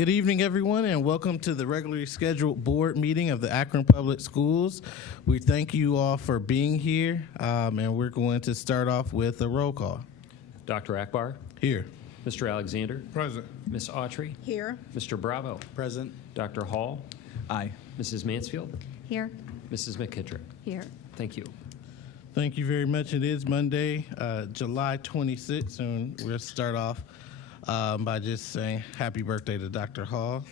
Good evening, everyone, and welcome to the regularly scheduled board meeting of the Akron Public Schools. We thank you all for being here, and we're going to start off with a roll call. Dr. Akbar. Here. Mr. Alexander. Present. Ms. Autry. Here. Mr. Bravo. Present. Dr. Hall. Aye. Mrs. Mansfield. Here. Mrs. McKittrick. Here. Thank you. Thank you very much. It is Monday, July 26th, and we'll start off by just saying happy birthday to Dr. Hall,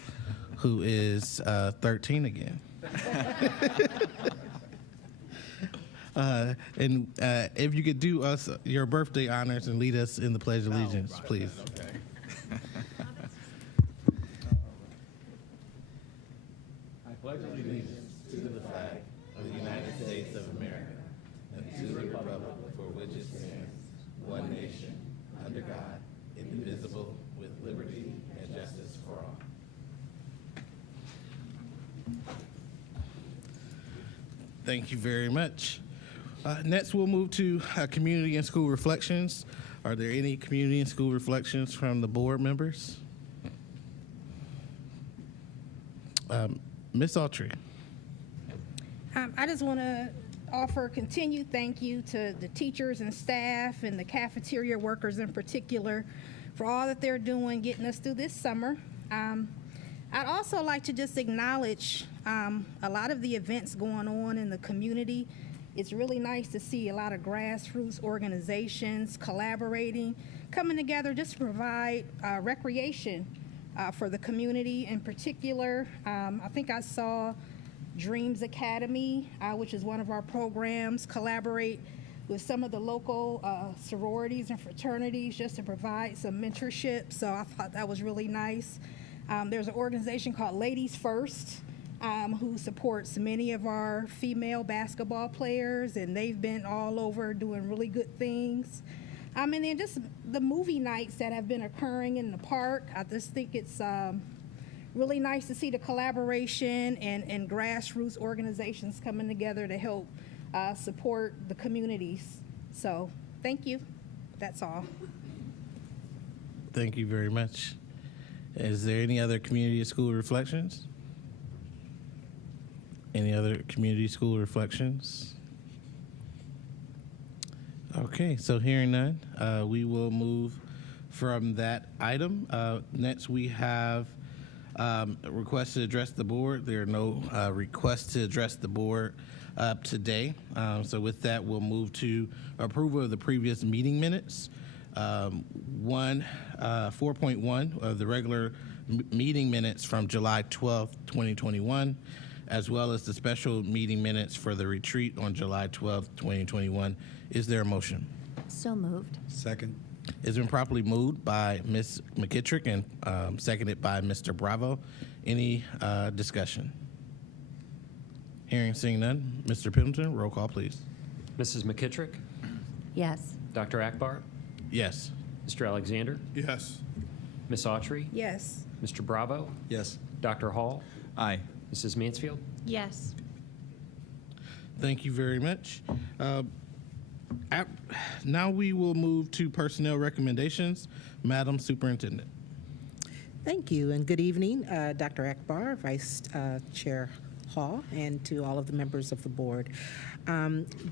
who is 13 again. And if you could do us your birthday honors and lead us in the Pledge of Allegiance, please. Okay. I pledge allegiance to the flag of the United States of America and to the republic for which it stands, one nation, under God, indivisible, with liberty and justice for all. Thank you very much. Next, we'll move to community and school reflections. Are there any community and school reflections from the board members? Ms. Autry. I just want to offer a continued thank you to the teachers and staff and the cafeteria workers in particular for all that they're doing getting us through this summer. I'd also like to just acknowledge a lot of the events going on in the community. It's really nice to see a lot of grassroots organizations collaborating, coming together just to provide recreation for the community in particular. I think I saw Dreams Academy, which is one of our programs, collaborate with some of the local sororities and fraternities just to provide some mentorship. So I thought that was really nice. There's an organization called Ladies First, who supports many of our female basketball players, and they've been all over doing really good things. And then just the movie nights that have been occurring in the park. I just think it's really nice to see the collaboration and grassroots organizations coming together to help support the communities. So thank you. That's all. Thank you very much. Is there any other community school reflections? Any other community school reflections? Okay, so hearing none, we will move from that item. Next, we have requests to address the board. There are no requests to address the board today. So with that, we'll move to approval of the previous meeting minutes. 4.1 of the regular meeting minutes from July 12th, 2021, as well as the special meeting minutes for the retreat on July 12th, 2021. Is there a motion? So moved. Second. It's been properly moved by Ms. McKittrick and seconded by Mr. Bravo. Any discussion? Hearing, seeing none. Mr. Pendleton, roll call, please. Mrs. McKittrick. Yes. Dr. Akbar. Yes. Mr. Alexander. Yes. Ms. Autry. Yes. Mr. Bravo. Yes. Dr. Hall. Aye. Mrs. Mansfield. Yes. Thank you very much. Now we will move to personnel recommendations. Madam Superintendent. Thank you, and good evening, Dr. Akbar, Vice Chair Hall, and to all of the members of the board.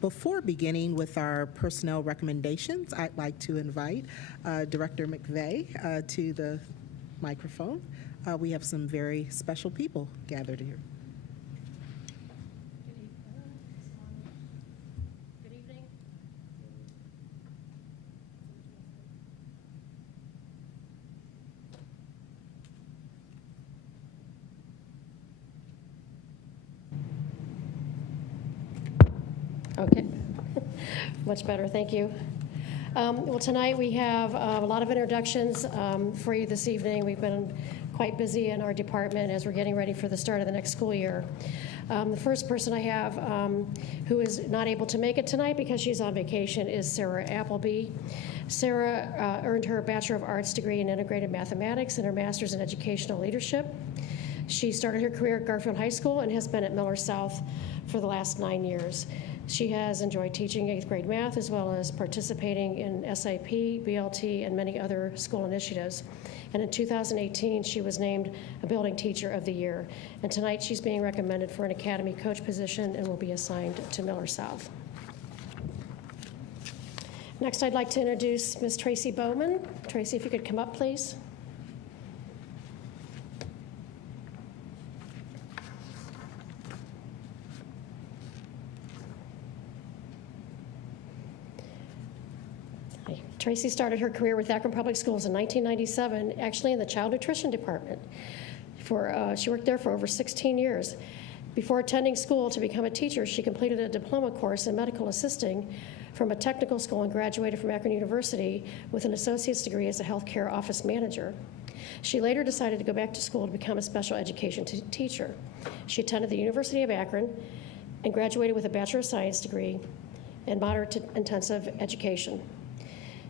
Before beginning with our personnel recommendations, I'd like to invite Director McVeigh to the microphone. We have some very special people gathered here. Good evening. Okay, much better, thank you. Well, tonight we have a lot of introductions for you this evening. We've been quite busy in our department as we're getting ready for the start of the next school year. The first person I have who is not able to make it tonight because she's on vacation is Sarah Appleby. Sarah earned her Bachelor of Arts degree in Integrated Mathematics and her Master's in Educational Leadership. She started her career at Garfield High School and has been at Miller South for the last 9 years. She has enjoyed teaching 8th grade math as well as participating in SIP, BLT, and many other school initiatives. and in 2018, she was named a Building Teacher of the Year. And tonight, she's being recommended for an Academy Coach position and will be assigned to Miller South. Next, I'd like to introduce Ms. Tracy Bowman. Tracy, if you could come up, please. Tracy started her career with Akron Public Schools in 1997, actually in the child nutrition department. She worked there for over 16 years. Before attending school to become a teacher, she completed a diploma course in medical assisting from a technical school and graduated from Akron University with an associate's degree as a healthcare office manager. She later decided to go back to school to become a special education teacher. She attended the University of Akron and graduated with a Bachelor of Science degree in moderate to intensive education.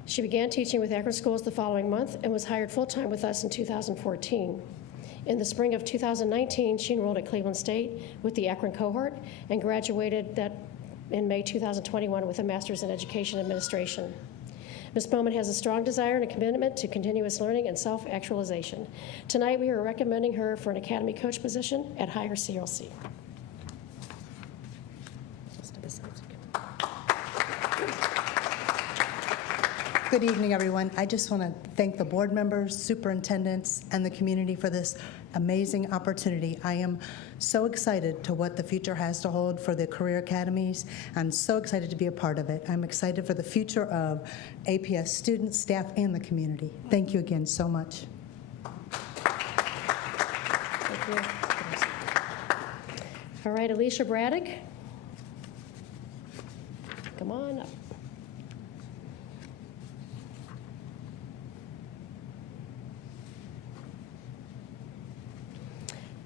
She began teaching with Akron Schools the following month and was hired full-time with us in 2014. In the spring of 2019, she enrolled at Cleveland State with the Akron cohort and graduated that in May 2021 with a Master's in Education Administration. Ms. Bowman has a strong desire and a commitment to continuous learning and self-actualization. Tonight, we are recommending her for an Academy Coach position at higher CLC. Good evening, everyone. I just want to thank the board members, superintendents, and the community for this amazing opportunity. I am so excited to what the future has to hold for the career academies. I'm so excited to be a part of it. I'm excited for the future of APS students, staff, and the community. Thank you again so much. Thank you. All right, Alicia Braddock. Come on up.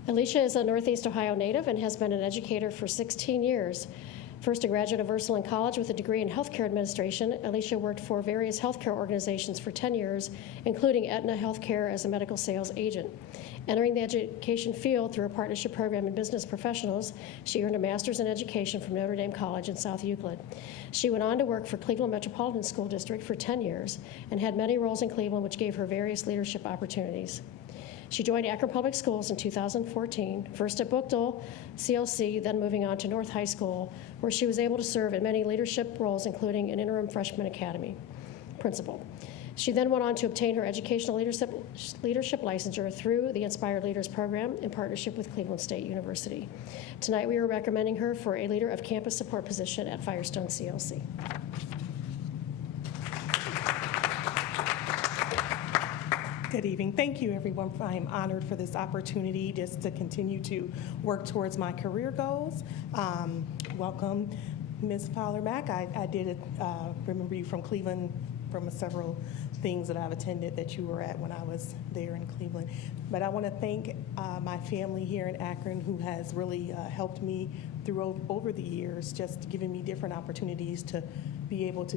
Alicia is a Northeast Ohio native and has been an educator for 16 years. First a graduate of Ursuline College with a degree in healthcare administration, Alicia worked for various healthcare organizations for 10 years, including Aetna Healthcare as a medical sales agent. Entering the education field through a partnership program in business professionals, she earned a master's in education from Notre Dame College in South Euclid. She went on to work for Cleveland Metropolitan School District for 10 years and had many roles in Cleveland, which gave her various leadership opportunities. She joined Akron Public Schools in 2014, first at Bookdale, CLC, then moving on to North High School, where she was able to serve in many leadership roles, including an interim freshman academy principal. She then went on to obtain her educational leadership licensure through the Inspired Leaders Program in partnership with Cleveland State University. Tonight, we are recommending her for a Leader of Campus Support position at Firestone CLC. Good evening. Thank you, everyone. I am honored for this opportunity just to continue to work towards my career goals. Welcome, Ms. Fowler-Mack. I did remember you from Cleveland from several things that I've attended that you were at when I was there in Cleveland. But I want to thank my family here in Akron who has really helped me through over the years, just giving me different opportunities to be able to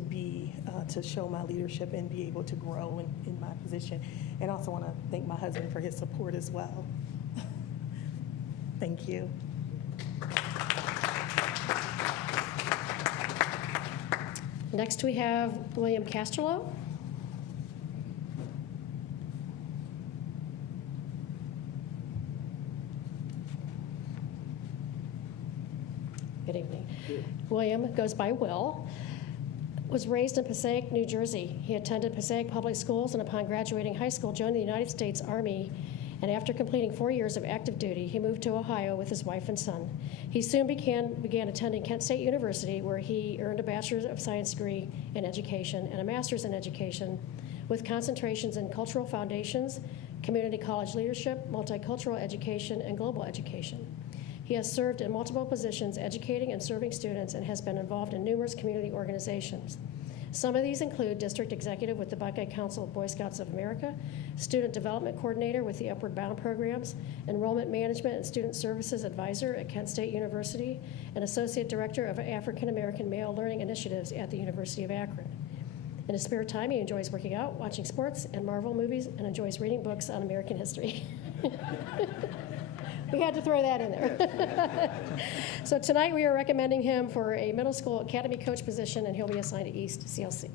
to show my leadership and be able to grow in my position. And also want to thank my husband for his support as well. Thank you. Next, we have William Castrolo. Good evening. William goes by Will. Was raised in Passaic, New Jersey. He attended Passaic Public Schools and upon graduating high school joined the United States Army, and after completing 4 years of active duty, he moved to Ohio with his wife and son. He soon began attending Kent State University, where he earned a Bachelor of Science degree in education and a Master's in education with concentrations in cultural foundations, community college leadership, multicultural education, and global education. He has served in multiple positions educating and serving students and has been involved in numerous community organizations. Some of these include District Executive with the Buckeye Council of Boy Scouts of America, Student Development Coordinator with the Upward Bound Programs, Enrollment Management and Student Services Advisor at Kent State University, and Associate Director of African American Male Learning Initiatives at the University of Akron. In his spare time, he enjoys working out, watching sports and Marvel movies, and enjoys reading books on American history. We had to throw that in there. So tonight we are recommending him for a middle school academy coach position, and he'll be assigned to East CLC.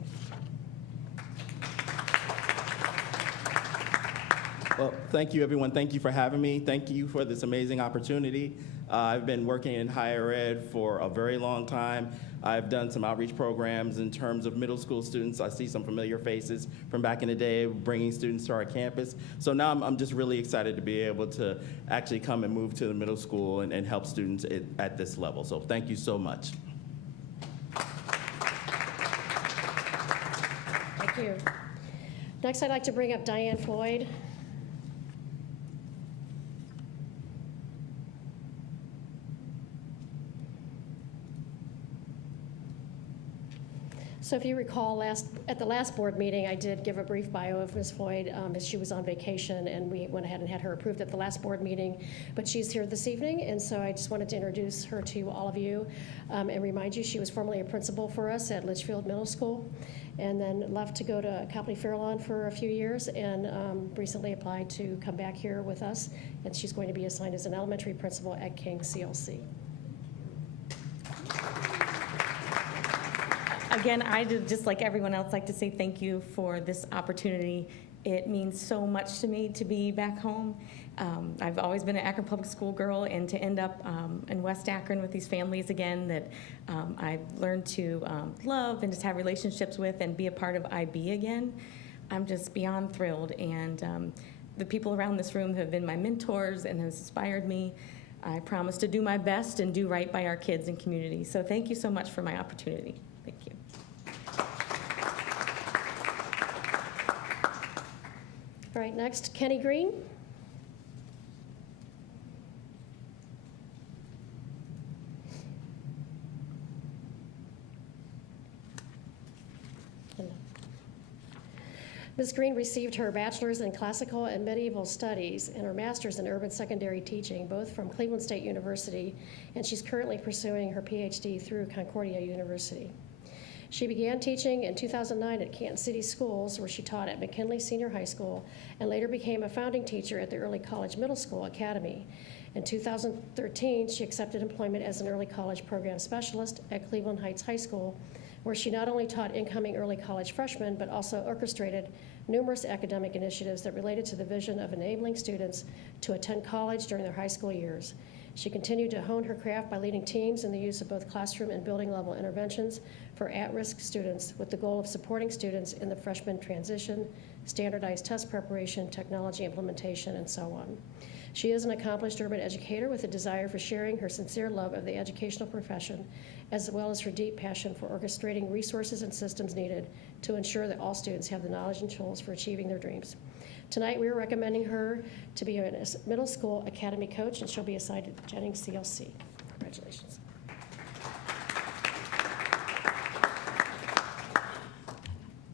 Well, thank you, everyone. Thank you for having me. Thank you for this amazing opportunity. I've been working in higher ed for a very long time. I've done some outreach programs in terms of middle school students. I see some familiar faces from back in the day, bringing students to our campus. So now I'm just really excited to be able to actually come and move to the middle school and help students at this level. So thank you so much. Thank you. Next, I'd like to bring up Diane Floyd. So if you recall, at the last board meeting, I did give a brief bio of Ms. Floyd as she was on vacation, and we went ahead and had her approved at the last board meeting. But she's here this evening, and so I just wanted to introduce her to all of you and remind you she was formerly a principal for us at Litchfield Middle School, and then left to go to Appleby Fairlawn for a few years, and recently applied to come back here with us, and she's going to be assigned as an elementary principal at King CLC. Again, I would just like everyone else like to say thank you for this opportunity. It means so much to me to be back home. I've always been an Akron Public School girl, and to end up in West Akron with these families again that I've learned to love and just have relationships with and be a part of IB again, I'm just beyond thrilled. And the people around this room have been my mentors and have inspired me. I promise to do my best and do right by our kids and community. So thank you so much for my opportunity. Thank you. All right, next, Kenny Green. Ms. Green received her bachelor's in classical and medieval studies and her master's in urban secondary teaching, both from Cleveland State University, and she's currently pursuing her PhD through Concordia University. She began teaching in 2009 at Canton City Schools, where she taught at McKinley Senior High School, and later became a founding teacher at the Early College Middle School Academy. In 2013, she accepted employment as an early college program specialist at Cleveland Heights High School, where she not only taught incoming early college freshmen, but also orchestrated numerous academic initiatives that related to the vision of enabling students to attend college during their high school years. She continued to hone her craft by leading teams in the use of both classroom and building level interventions for at-risk students, with the goal of supporting students in the freshman transition, standardized test preparation, technology implementation, and so on. She is an accomplished urban educator with a desire for sharing her sincere love of the educational profession, as well as her deep passion for orchestrating resources and systems needed to ensure that all students have the knowledge and tools for achieving their dreams. Tonight, we are recommending her to be a middle school academy coach, and she'll be assigned to Jennings CLC. Congratulations.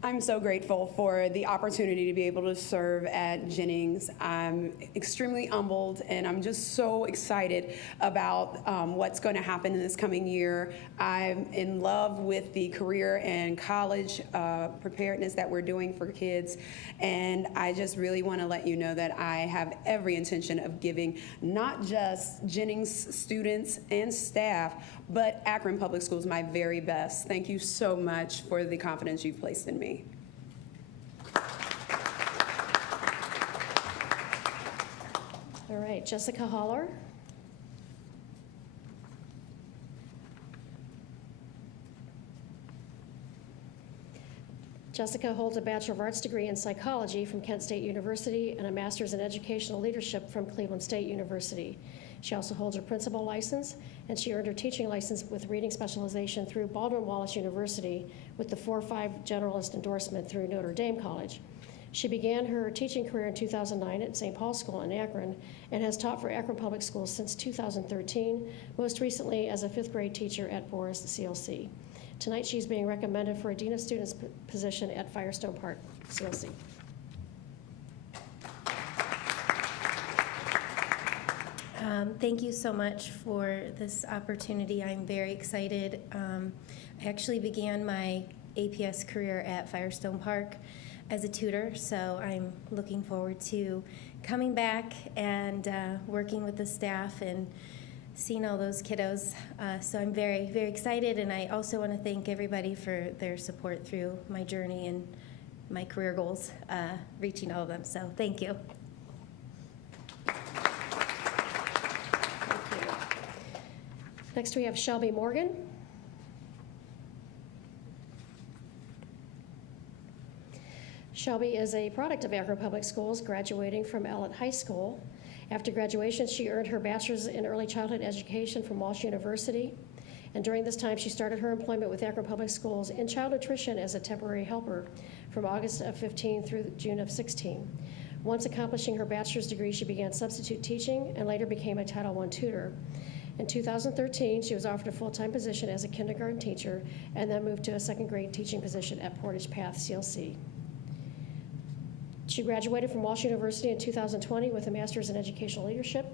I'm so grateful for the opportunity to be able to serve at Jennings. I'm extremely humbled, and I'm just so excited about what's going to happen in this coming year. I'm in love with the career and college preparedness that we're doing for kids, and I just really want to let you know that I have every intention of giving not just Jennings students and staff, but Akron Public Schools my very best. Thank you so much for the confidence you've placed in me. All right, Jessica Holler. Jessica holds a Bachelor of Arts degree in psychology from Kent State University and a master's in educational leadership from Cleveland State University. She also holds her principal license, and she earned her teaching license with reading specialization through Baldwin-Wallace University with the 4.5 generalist endorsement through Notre Dame College. She began her teaching career in 2009 at St. Paul's School in Akron and has taught for Akron Public Schools since 2013, most recently as a 5th grade teacher at Forest CLC. Tonight, she's being recommended for a Dean of Students position at Firestone Park CLC. Thank you so much for this opportunity. I'm very excited. I actually began my APS career at Firestone Park as a tutor, so I'm looking forward to coming back and working with the staff and seeing all those kiddos. So I'm very, very excited, and I also want to thank everybody for their support through my journey and my career goals, reaching all of them. So thank you. Next, we have Shelby Morgan. Shelby is a product of Akron Public Schools, graduating from Ellett High School. After graduation, she earned her bachelor's in early childhood education from Walsh University. And during this time, she started her employment with Akron Public Schools in child nutrition as a temporary helper from August of 15 through June of 16. Once accomplishing her bachelor's degree, she began substitute teaching and later became a Title I tutor. In 2013, she was offered a full-time position as a kindergarten teacher and then moved to a second grade teaching position at Portage Path CLC. She graduated from Walsh University in 2020 with a master's in educational leadership,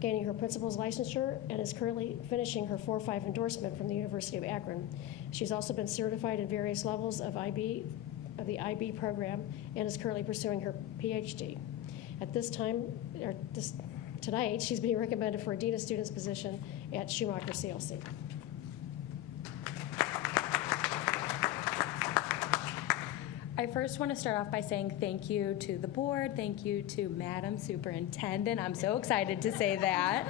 gaining her principal's licensure, and is currently finishing her 4.5 endorsement from the University of Akron. She's also been certified in various levels of the IB program and is currently pursuing her PhD. At this time, tonight, she's being recommended for a Dean of Students position at Schumacher CLC. I first want to start off by saying thank you to the board, thank you to Madam Superintendent. I'm so excited to say that.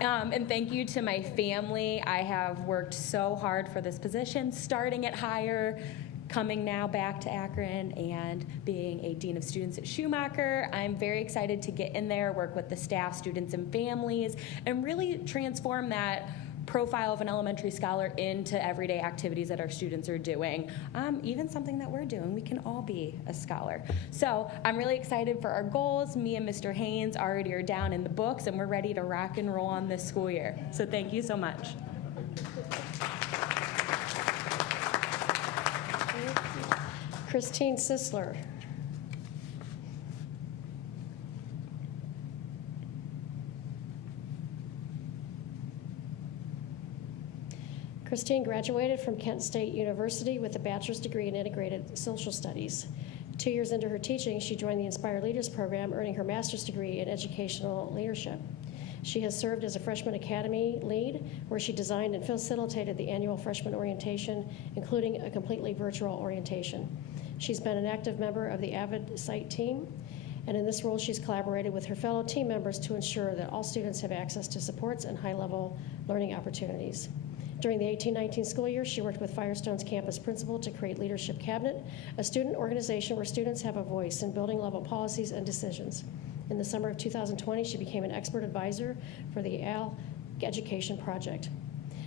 And thank you to my family. I have worked so hard for this position, starting at higher, coming now back to Akron and being a Dean of Students at Schumacher. I'm very excited to get in there, work with the staff, students, and families, and really transform that profile of an elementary scholar into everyday activities that our students are doing. Even something that we're doing, we can all be a scholar. So I'm really excited for our goals. Me and Mr. Haynes already are down in the books, and we're ready to rock and roll on this school year. So thank you so much. Christine Sisler. Christine graduated from Kent State University with a bachelor's degree in integrated social studies. 2 years into her teaching, she joined the Inspired Leaders program, earning her master's degree in educational leadership. She has served as a freshman academy lead, where she designed and facilitated the annual freshman orientation, including a completely virtual orientation. She's been an active member of the AVID site team, and in this role, she's collaborated with her fellow team members to ensure that all students have access to supports and high-level learning opportunities. During the 18-19 school year, she worked with Firestone's campus principal to create Leadership Cabinet, a student organization where students have a voice in building level policies and decisions. In the summer of 2020, she became an expert advisor for the AL Education Project.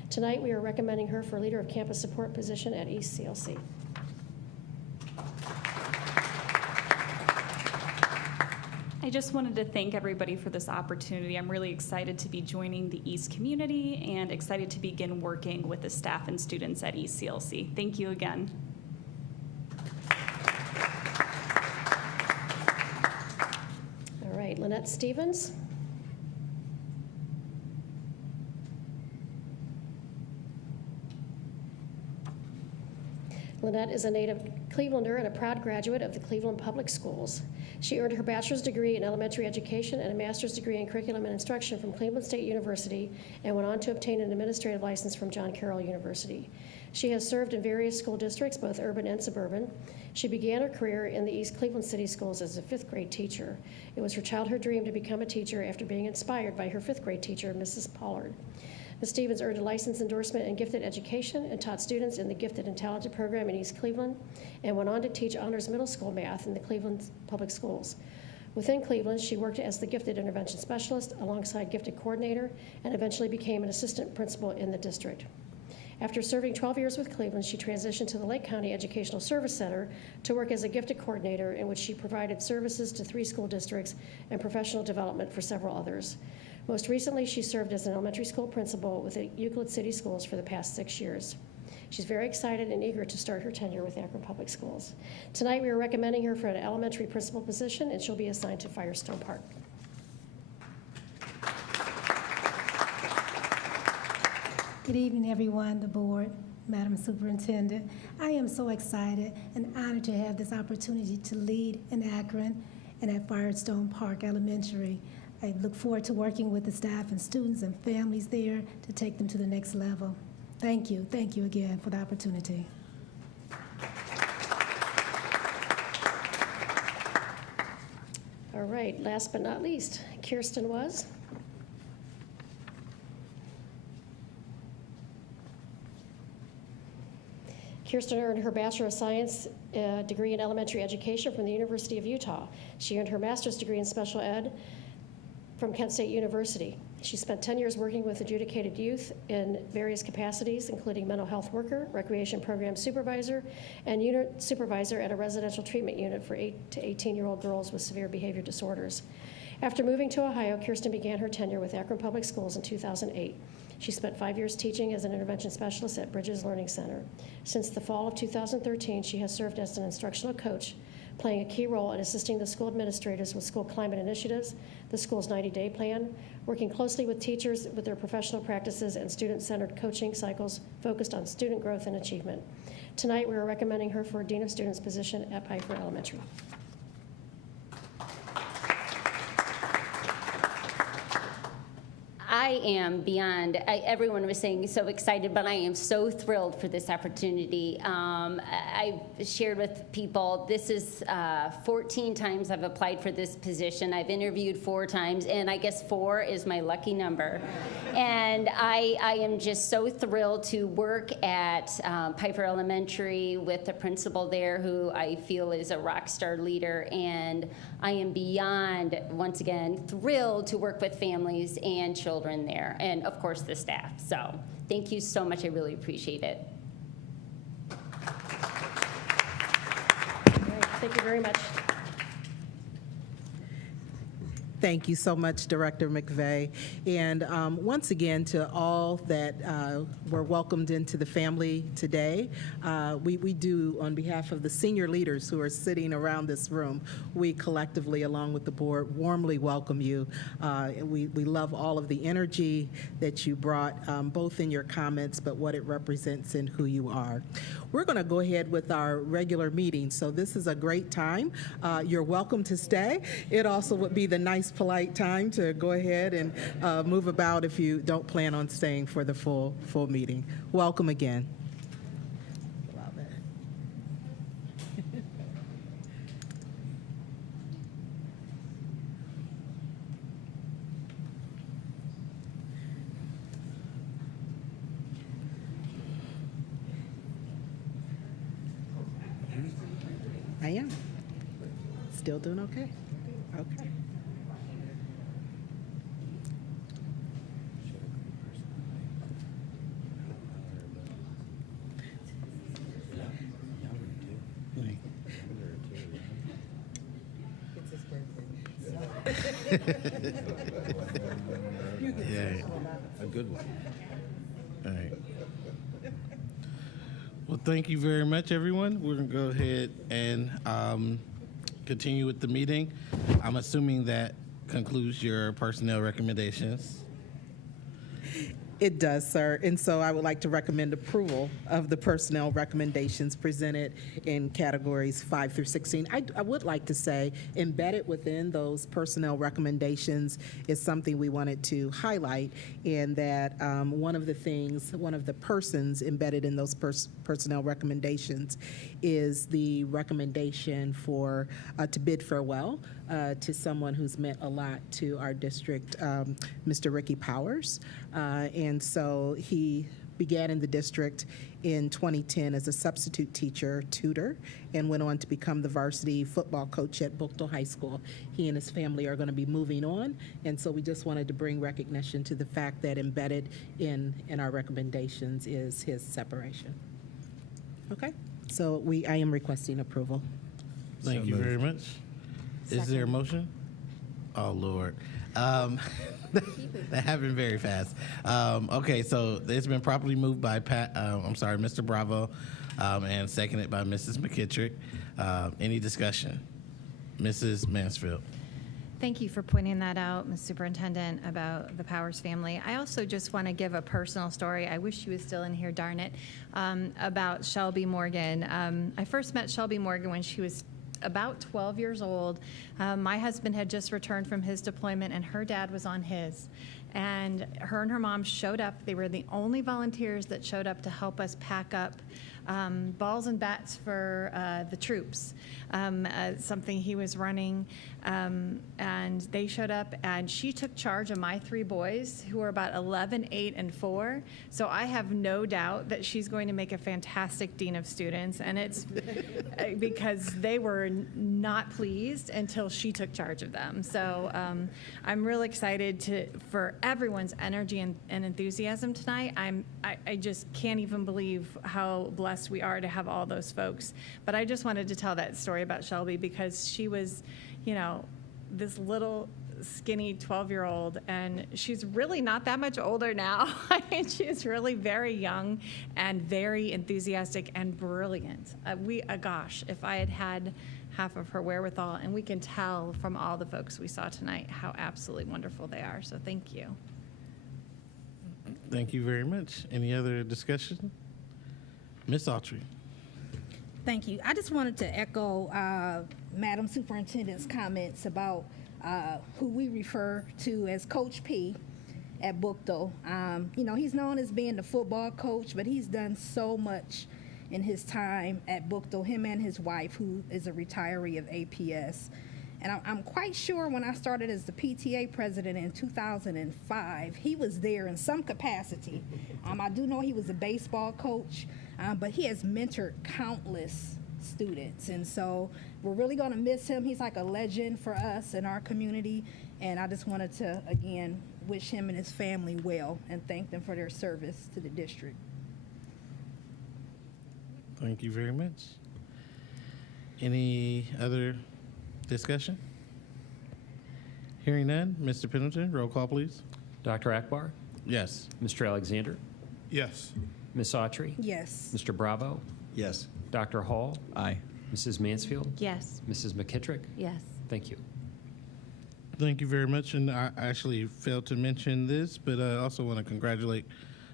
Tonight, we are recommending her for Leader of Campus Support position at East CLC. I just wanted to thank everybody for this opportunity. I'm really excited to be joining the East community and excited to begin working with the staff and students at East CLC. Thank you again. All right, Lynette Stevens. Lynette is a native Clevelander and a proud graduate of the Cleveland Public Schools. She earned her bachelor's degree in elementary education and a master's degree in curriculum and instruction from Cleveland State University and went on to obtain an administrative license from John Carroll University. She has served in various school districts, both urban and suburban. She began her career in the East Cleveland City Schools as a fifth grade teacher. It was her childhood dream to become a teacher after being inspired by her fifth grade teacher, Mrs. Pollard. Ms. Stevens earned a license endorsement in gifted education and taught students in the Gifted and Talented program in East Cleveland and went on to teach honors middle school math in the Cleveland Public Schools. Within Cleveland, she worked as the gifted intervention specialist alongside gifted coordinator and eventually became an assistant principal in the district. After serving 12 years with Cleveland, she transitioned to the Lake County Educational Service Center to work as a gifted coordinator, in which she provided services to 3 school districts and professional development for several others. Most recently, she served as an elementary school principal with the Euclid City Schools for the past 6 years. She's very excited and eager to start her tenure with Akron Public Schools. Tonight, we are recommending her for an elementary principal position, and she'll be assigned to Firestone Park. Good evening, everyone, the board, Madam Superintendent. I am so excited and honored to have this opportunity to lead in Akron and at Firestone Park Elementary. I look forward to working with the staff and students and families there to take them to the next level. Thank you again for the opportunity. All right, last but not least, Kirsten Was. Kirsten earned her Bachelor of Science degree in elementary education from the University of Utah. She earned her master's degree in special ed from Kent State University. She spent 10 years working with adjudicated youth in various capacities, including mental health worker, recreation program supervisor, and unit supervisor at a residential treatment unit for 8 to 18-year-old girls with severe behavior disorders. After moving to Ohio, Kirsten began her tenure with Akron Public Schools in 2008. She spent 5 years teaching as an intervention specialist at Bridges Learning Center. Since the fall of 2013, she has served as an instructional coach, playing a key role in assisting the school administrators with school climate initiatives, the school's 90-day plan, working closely with teachers with their professional practices and student-centered coaching cycles focused on student growth and achievement. Tonight, we are recommending her for a Dean of Students position at Piper Elementary. I am beyond, everyone was saying so excited, but I am so thrilled for this opportunity. I've shared with people, this is 14 times I've applied for this position. I've interviewed 4 times, and I guess 4 is my lucky number. And I am just so thrilled to work at Piper Elementary with the principal there, who I feel is a rock star leader. And I am beyond, once again, thrilled to work with families and children there, and of course the staff. So thank you so much. I really appreciate it. All right, thank you very much. Thank you so much, Director McVeigh. And once again, to all that were welcomed into the family today, we do, on behalf of the senior leaders who are sitting around this room, we collectively, along with the board, warmly welcome you. We love all of the energy that you brought, both in your comments, but what it represents and who you are. We're going to go ahead with our regular meeting, so this is a great time. You're welcome to stay. It also would be the nice, polite time to go ahead and move about if you don't plan on staying for the full meeting. Welcome again. Love it. I am. Still doing okay? Okay. Yeah. A good one. All right. Well, thank you very much, everyone. We're going to go ahead and continue with the meeting. I'm assuming that concludes your personnel recommendations. It does, sir. And so I would like to recommend approval of the personnel recommendations presented in categories 5 through 16. I would like to say embedded within those personnel recommendations is something we wanted to highlight, in that one of the persons embedded in those personnel recommendations is the recommendation for to bid farewell to someone who's meant a lot to our district, Mr. Ricky Powers. And so he began in the district in 2010 as a substitute teacher, tutor, and went on to become the varsity football coach at Buchtel High School. He and his family are going to be moving on, and so we just wanted to bring recognition to the fact that embedded in our recommendations is his separation. Okay, so I am requesting approval. Thank you very much. Is there a motion? Oh, Lord. That happened very fast. Okay, so it's been properly moved by Mr. Bravo, and seconded by Mrs. McKittrick. Any discussion? Mrs. Mansfield. Thank you for pointing that out, Ms. Superintendent, about the Powers family. I also just want to give a personal story. I wish she was still in here, darn it, about Shelby Morgan. I first met Shelby Morgan when she was about 12 years old. My husband had just returned from his deployment, and her dad was on his. And her mom showed up. They were the only volunteers that showed up to help us pack up balls and bats for the troops, something he was running. And they showed up, and she took charge of my 3 boys, who are about 11, 8, and 4. So I have no doubt that she's going to make a fantastic dean of students, and it's because they were not pleased until she took charge of them. So I'm really excited for everyone's energy and enthusiasm tonight. I just can't even believe how blessed we are to have all those folks. But I just wanted to tell that story about Shelby because she was, you know, this little skinny 12-year-old, and she's really not that much older now. I mean, she's really very young and very enthusiastic and brilliant. Gosh, if I had had half of her wherewithal, and we can tell from all the folks we saw tonight how absolutely wonderful they are. So thank you. Thank you very much. Any other discussion? Ms. Autry. Thank you. I just wanted to echo Madam Superintendent's comments about who we refer to as Coach P at Bookto. You know, he's known as being the football coach, but he's done so much in his time at Bookto, him and his wife, who is a retiree of APS. And I'm quite sure when I started as the PTA president in 2005, he was there in some capacity. I do know he was a baseball coach, but he has mentored countless students. And so we're really going to miss him. He's like a legend for us in our community. And I just wanted to, again, wish him and his family well and thank them for their service to the district. Thank you very much. Any other discussion? Hearing none, Mr. Pendleton, roll call, please. Dr. Akbar? Yes. Mr. Alexander? Yes. Ms. Autry? Yes. Mr. Bravo? Yes. Dr. Hall? Aye. Mrs. Mansfield? Yes. Mrs. McKittrick? Yes. Thank you. Thank you very much. And I actually failed to mention this, but I also want to congratulate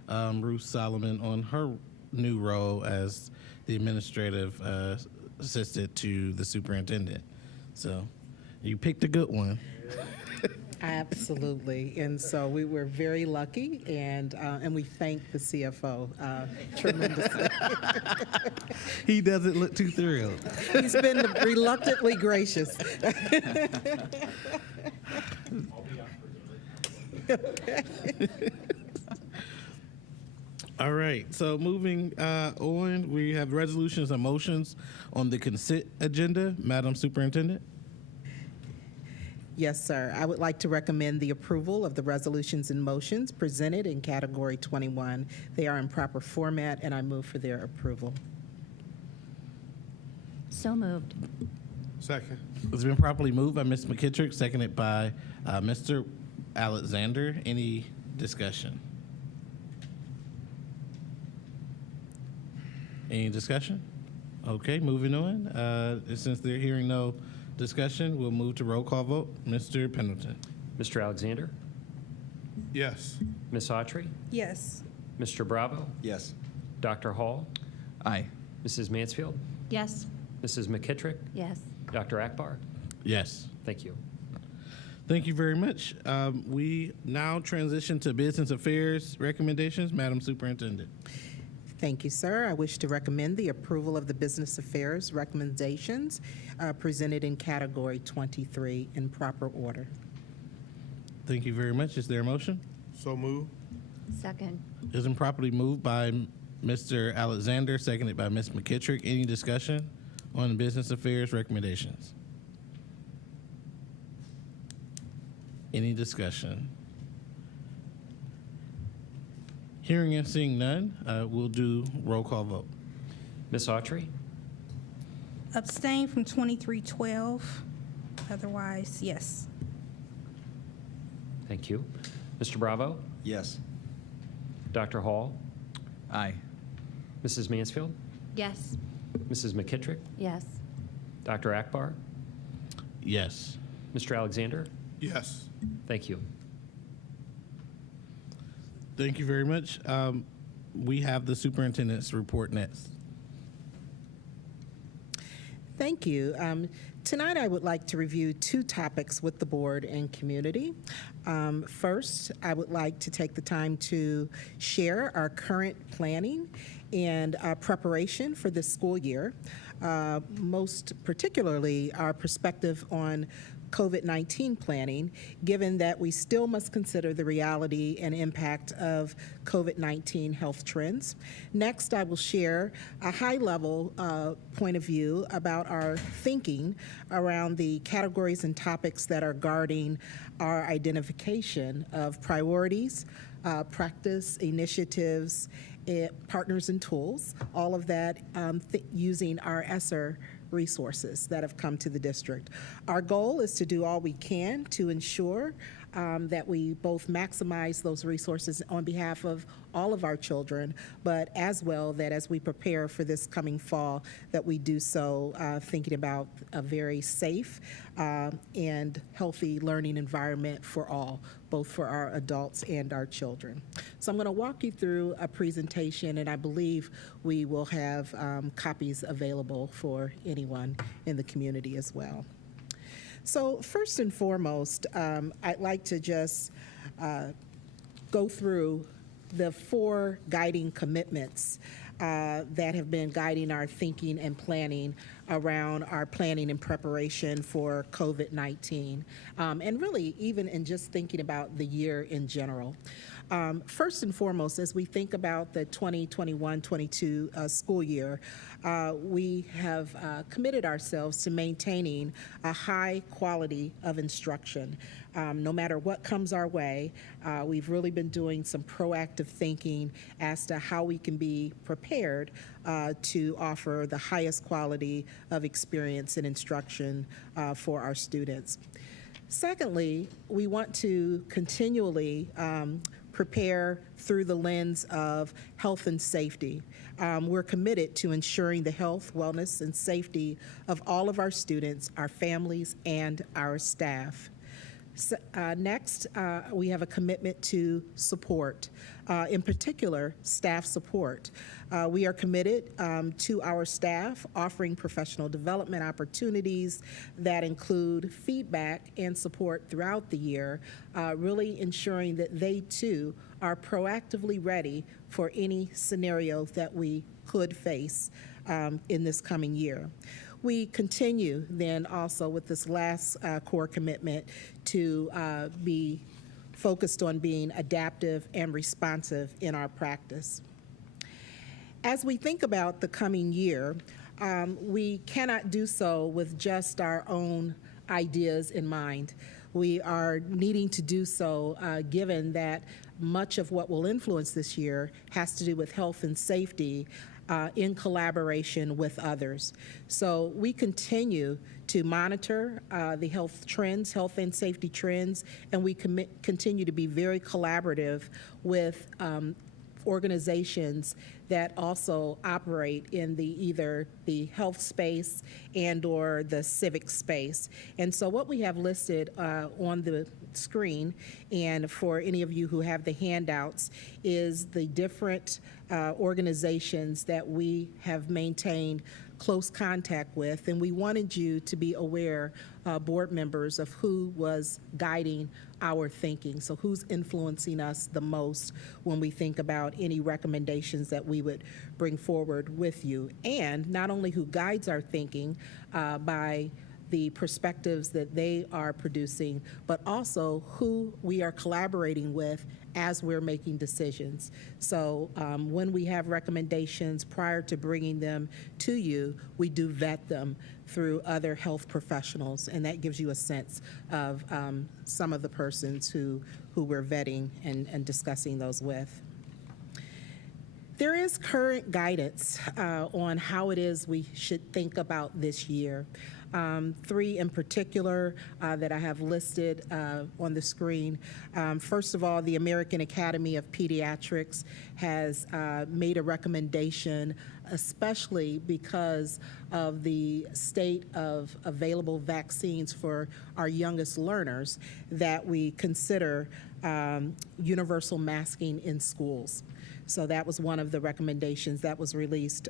Ruth Solomon on her new role as the administrative assistant to the superintendent. So you picked a good one. Absolutely. And so we were very lucky, and we thank the CFO tremendously. He doesn't look too thrilled. He's been reluctantly gracious. Okay. All right, so moving on, we have resolutions and motions on the consent agenda. Madam Superintendent? Yes, sir. I would like to recommend the approval of the resolutions and motions presented in Category 21. They are in proper format, and I move for their approval. So moved. Second. It's been properly moved by Ms. McKittrick, seconded by Mr. Alexander. Any discussion? Any discussion? Okay, moving on. Since they're hearing no discussion, we'll move to roll call vote. Mr. Pendleton. Mr. Alexander? Yes. Ms. Autry? Yes. Mr. Bravo? Yes. Dr. Hall? Aye. Mrs. Mansfield? Yes. Mrs. McKittrick? Yes. Dr. Akbar? Yes. Thank you. Thank you very much. We now transition to business affairs recommendations. Madam Superintendent. Thank you, sir. I wish to recommend the approval of the business affairs recommendations presented in Category 23 in proper order. Thank you very much. Is there a motion? So move. Second. It's been properly moved by Mr. Alexander, seconded by Ms. McKittrick. Any discussion on the business affairs recommendations? Any discussion? Hearing and seeing none, we'll do roll call vote. Ms. Autry? Abstain from 2312. Otherwise, yes. Thank you. Mr. Bravo? Yes. Dr. Hall? Aye. Mrs. Mansfield? Yes. Mrs. McKittrick? Yes. Dr. Akbar? Yes. Mr. Alexander? Yes. Thank you. Thank you very much. We have the superintendent's report next. Thank you. Tonight, I would like to review two topics with the board and community. First, I would like to take the time to share our current planning and preparation for this school year, most particularly our perspective on COVID-19 planning, given that we still must consider the reality and impact of COVID-19 health trends. Next, I will share a high-level point of view about our thinking around the categories and topics that are guarding our identification of priorities, practice, initiatives, partners and tools, all of that using our ESSER resources that have come to the district. Our goal is to do all we can to ensure that we both maximize those resources on behalf of all of our children, but as well that as we prepare for this coming fall, that we do so thinking about a very safe and healthy learning environment for all, both for our adults and our children. So I'm going to walk you through a presentation, and I believe we will have copies available for anyone in the community as well. So first and foremost, I'd like to just go through the 4 guiding commitments that have been guiding our thinking and planning around our planning and preparation for COVID-19, and really even in just thinking about the year in general. First and foremost, as we think about the 2021-22 school year, we have committed ourselves to maintaining a high quality of instruction. No matter what comes our way, we've really been doing some proactive thinking as to how we can be prepared to offer the highest quality of experience and instruction for our students. Secondly, we want to continually prepare through the lens of health and safety. We're committed to ensuring the health, wellness, and safety of all of our students, our families, and our staff. Next, we have a commitment to support, in particular, staff support. We are committed to our staff offering professional development opportunities that include feedback and support throughout the year, really ensuring that they too are proactively ready for any scenario that we could face in this coming year. We continue then also with this last core commitment to be focused on being adaptive and responsive in our practice. As we think about the coming year, we cannot do so with just our own ideas in mind. We are needing to do so given that much of what will influence this year has to do with health and safety in collaboration with others. So we continue to monitor the health trends, health and safety trends, and we continue to be very collaborative with organizations that also operate in either the health space and or the civic space. And so what we have listed on the screen, and for any of you who have the handouts, is the different organizations that we have maintained close contact with, and we wanted you to be aware, board members, of who was guiding our thinking. So who's influencing us the most when we think about any recommendations that we would bring forward with you. And not only who guides our thinking by the perspectives that they are producing, but also who we are collaborating with as we're making decisions. So when we have recommendations prior to bringing them to you, we do vet them through other health professionals, and that gives you a sense of some of the persons who we're vetting and discussing those with. There is current guidance on how it is we should think about this year. 3 in particular that I have listed on the screen. First of all, the American Academy of Pediatrics has made a recommendation, especially because of the state of available vaccines for our youngest learners, that we consider universal masking in schools. So that was one of the recommendations that was released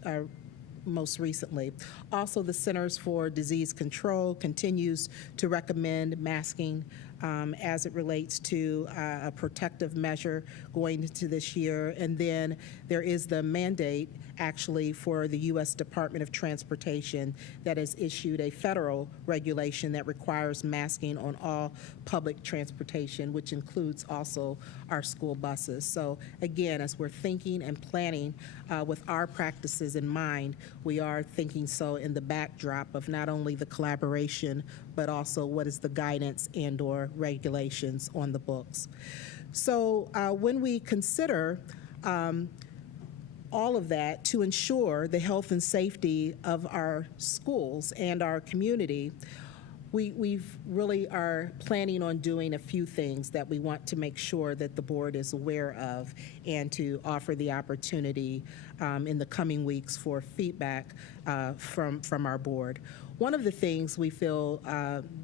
most recently. Also, the Centers for Disease Control continues to recommend masking as it relates to a protective measure going into this year. And then there is the mandate actually for the U.S. Department of Transportation that has issued a federal regulation that requires masking on all public transportation, which includes also our school buses. So again, as we're thinking and planning with our practices in mind, we are thinking so in the backdrop of not only the collaboration, but also what is the guidance and or regulations on the books. So when we consider all of that to ensure the health and safety of our schools and our community, we really are planning on doing a few things that we want to make sure that the board is aware of and to offer the opportunity in the coming weeks for feedback from our board. One of the things we feel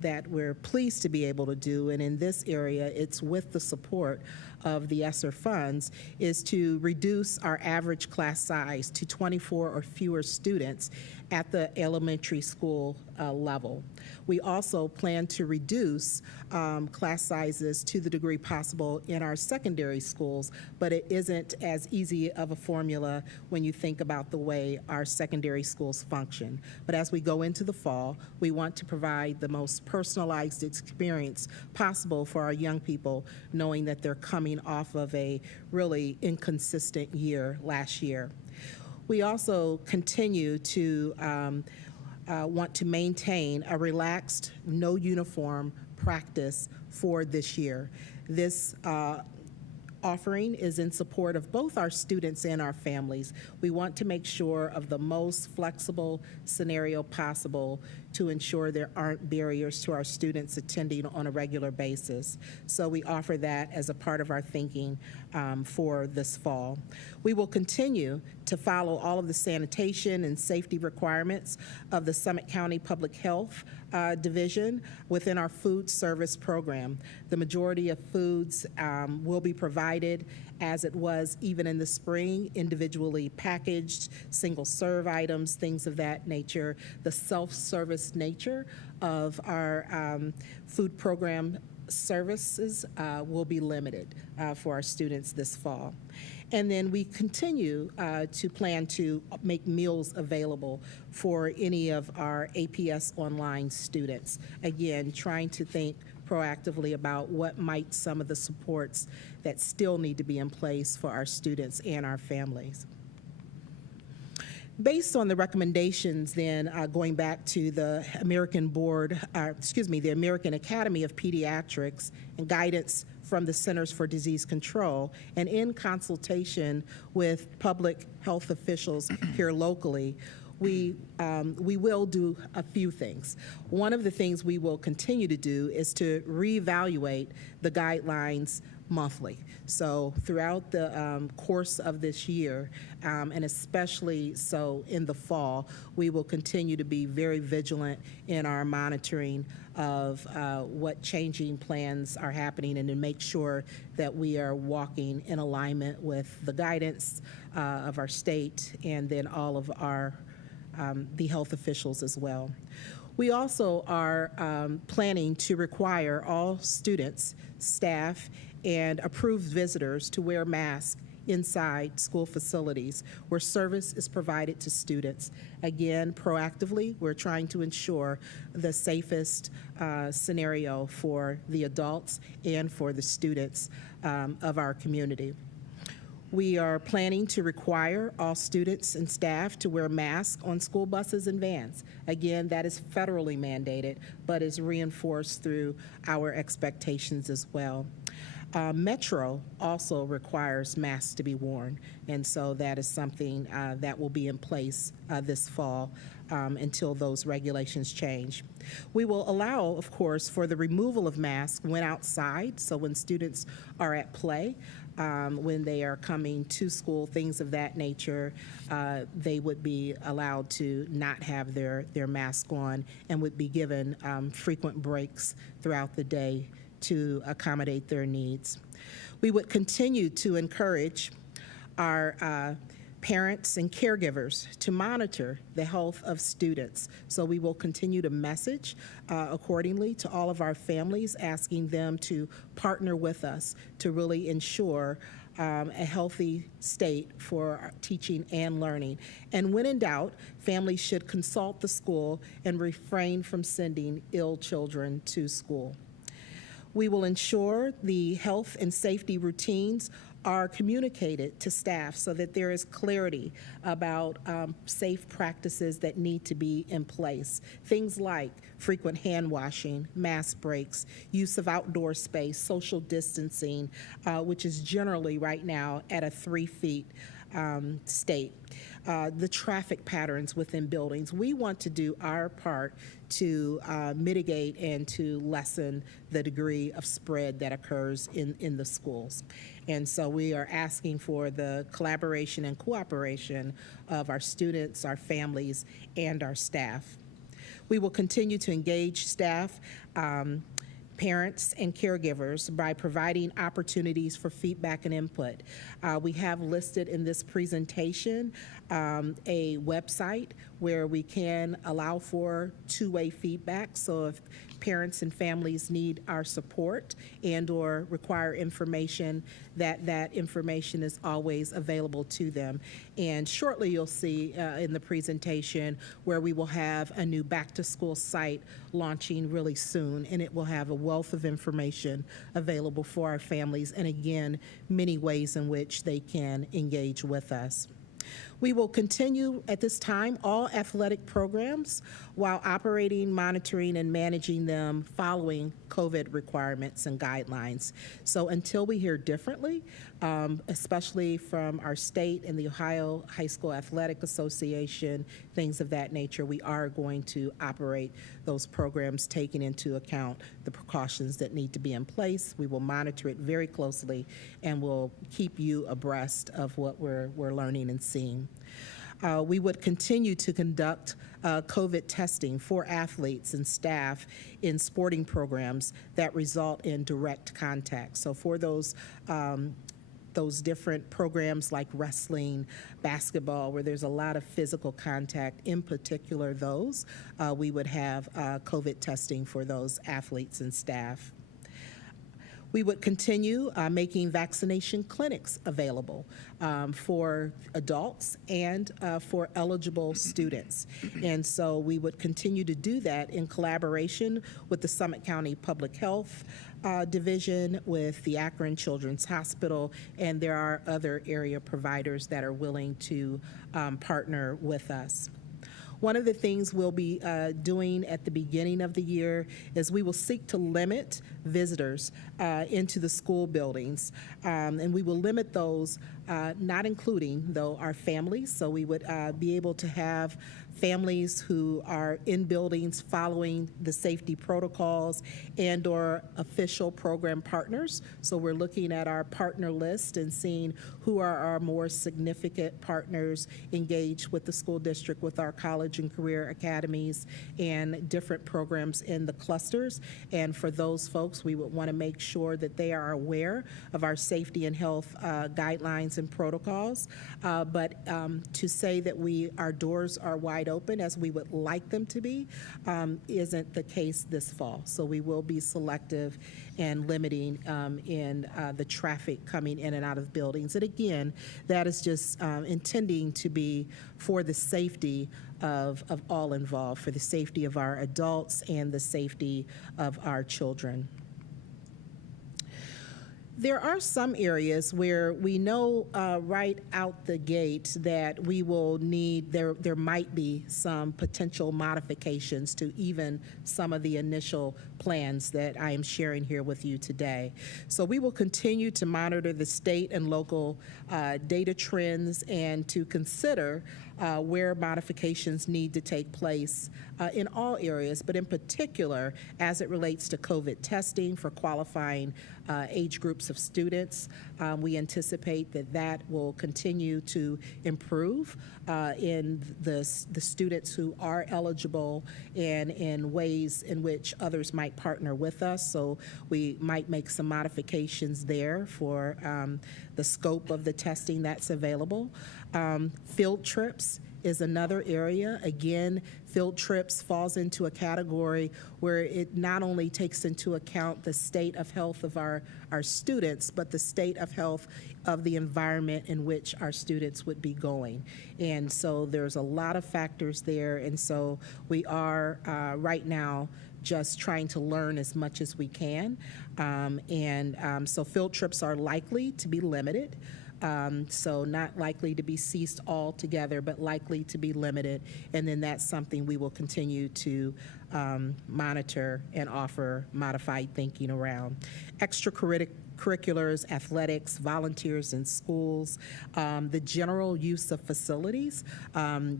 that we're pleased to be able to do, and in this area it's with the support of the ESSER funds, is to reduce our average class size to 24 or fewer students at the elementary school level. We also plan to reduce class sizes to the degree possible in our secondary schools, but it isn't as easy of a formula when you think about the way our secondary schools function. But as we go into the fall, we want to provide the most personalized experience possible for our young people, knowing that they're coming off of a really inconsistent year last year. We also continue to want to maintain a relaxed, no uniform practice for this year. This offering is in support of both our students and our families. We want to make sure of the most flexible scenario possible to ensure there aren't barriers to our students attending on a regular basis. So we offer that as a part of our thinking for this fall. We will continue to follow all of the sanitation and safety requirements of the Summit County Public Health Division within our food service program. The majority of foods will be provided as it was even in the spring, individually packaged, single-serve items, things of that nature. The self-service nature of our food program services will be limited for our students this fall. And then we continue to plan to make meals available for any of our APS online students. Again, trying to think proactively about what might some of the supports that still need to be in place for our students and our families. Based on the recommendations then, going back to the American Academy of Pediatrics and guidance from the Centers for Disease Control, and in consultation with public health officials here locally, we will do a few things. One of the things we will continue to do is to reevaluate the guidelines monthly. So throughout the course of this year, and especially so in the fall, we will continue to be very vigilant in our monitoring of what changing plans are happening, and to make sure that we are walking in alignment with the guidance of our state and then all of our the health officials as well. We also are planning to require all students, staff, and approved visitors to wear masks inside school facilities where service is provided to students. Again, proactively, we're trying to ensure the safest scenario for the adults and for the students of our community. We are planning to require all students and staff to wear masks on school buses and vans. Again, that is federally mandated, but is reinforced through our expectations as well. Metro also requires masks to be worn, and so that is something that will be in place this fall until those regulations change. We will allow, of course, for the removal of masks when outside, so when students are at play, when they are coming to school, things of that nature, they would be allowed to not have their mask on and would be given frequent breaks throughout the day to accommodate their needs. We would continue to encourage our parents and caregivers to monitor the health of students. So we will continue to message accordingly to all of our families, asking them to partner with us to really ensure a healthy state for teaching and learning. And when in doubt, families should consult the school and refrain from sending ill children to school. We will ensure the health and safety routines are communicated to staff so that there is clarity about safe practices that need to be in place. Things like frequent hand washing, mask breaks, use of outdoor space, social distancing, which is generally right now at a 3 feet state. The traffic patterns within buildings. We want to do our part to mitigate and to lessen the degree of spread that occurs in the schools. And so we are asking for the collaboration and cooperation of our students, our families, and our staff. We will continue to engage staff, parents, and caregivers by providing opportunities for feedback and input. We have listed in this presentation a website where we can allow for two-way feedback. So if parents and families need our support and or require information, that information is always available to them. And shortly you'll see in the presentation where we will have a new back-to-school site launching really soon, and it will have a wealth of information available for our families, and again, many ways in which they can engage with us. We will continue at this time all athletic programs while operating, monitoring, and managing them following COVID requirements and guidelines. So until we hear differently, especially from our state and the Ohio High School Athletic Association, things of that nature, we are going to operate those programs taking into account the precautions that need to be in place. We will monitor it very closely and we'll keep you abreast of what we're learning and seeing. We would continue to conduct COVID testing for athletes and staff in sporting programs that result in direct contact. So for those different programs like wrestling, basketball, where there's a lot of physical contact, in particular those, we would have COVID testing for those athletes and staff. We would continue making vaccination clinics available for adults and for eligible students. And so we would continue to do that in collaboration with the Summit County Public Health Division, with the Akron Children's Hospital, and there are other area providers that are willing to partner with us. One of the things we'll be doing at the beginning of the year is we will seek to limit visitors into the school buildings, and we will limit those, not including, though, our families. So we would be able to have families who are in buildings following the safety protocols and or official program partners. So we're looking at our partner list and seeing who are our more significant partners engaged with the school district, with our college and career academies and different programs in the clusters. And for those folks, we would want to make sure that they are aware of our safety and health guidelines and protocols. But to say that our doors are wide open as we would like them to be isn't the case this fall. So we will be selective and limiting in the traffic coming in and out of buildings. And again, that is just intending to be for the safety of all involved, for the safety of our adults and the safety of our children. There are some areas where we know right out the gate that we will need, there might be some potential modifications to even some of the initial plans that I am sharing here with you today. So we will continue to monitor the state and local data trends and to consider where modifications need to take place in all areas, but in particular as it relates to COVID testing for qualifying age groups of students. We anticipate that will continue to improve in the students who are eligible and in ways in which others might might partner with us. So we might make some modifications there for the scope of the testing that's available. Field trips is another area. Again, field trips falls into a category where it not only takes into account the state of health of our students, but the state of health of the environment in which our students would be going. And so there's a lot of factors there. And so we are right now just trying to learn as much as we can. So field trips are likely to be limited. So not likely to be ceased altogether, but likely to be limited. And then that's something we will continue to monitor and offer modified thinking around. Extracurriculars, athletics, volunteers in schools, the general use of facilities,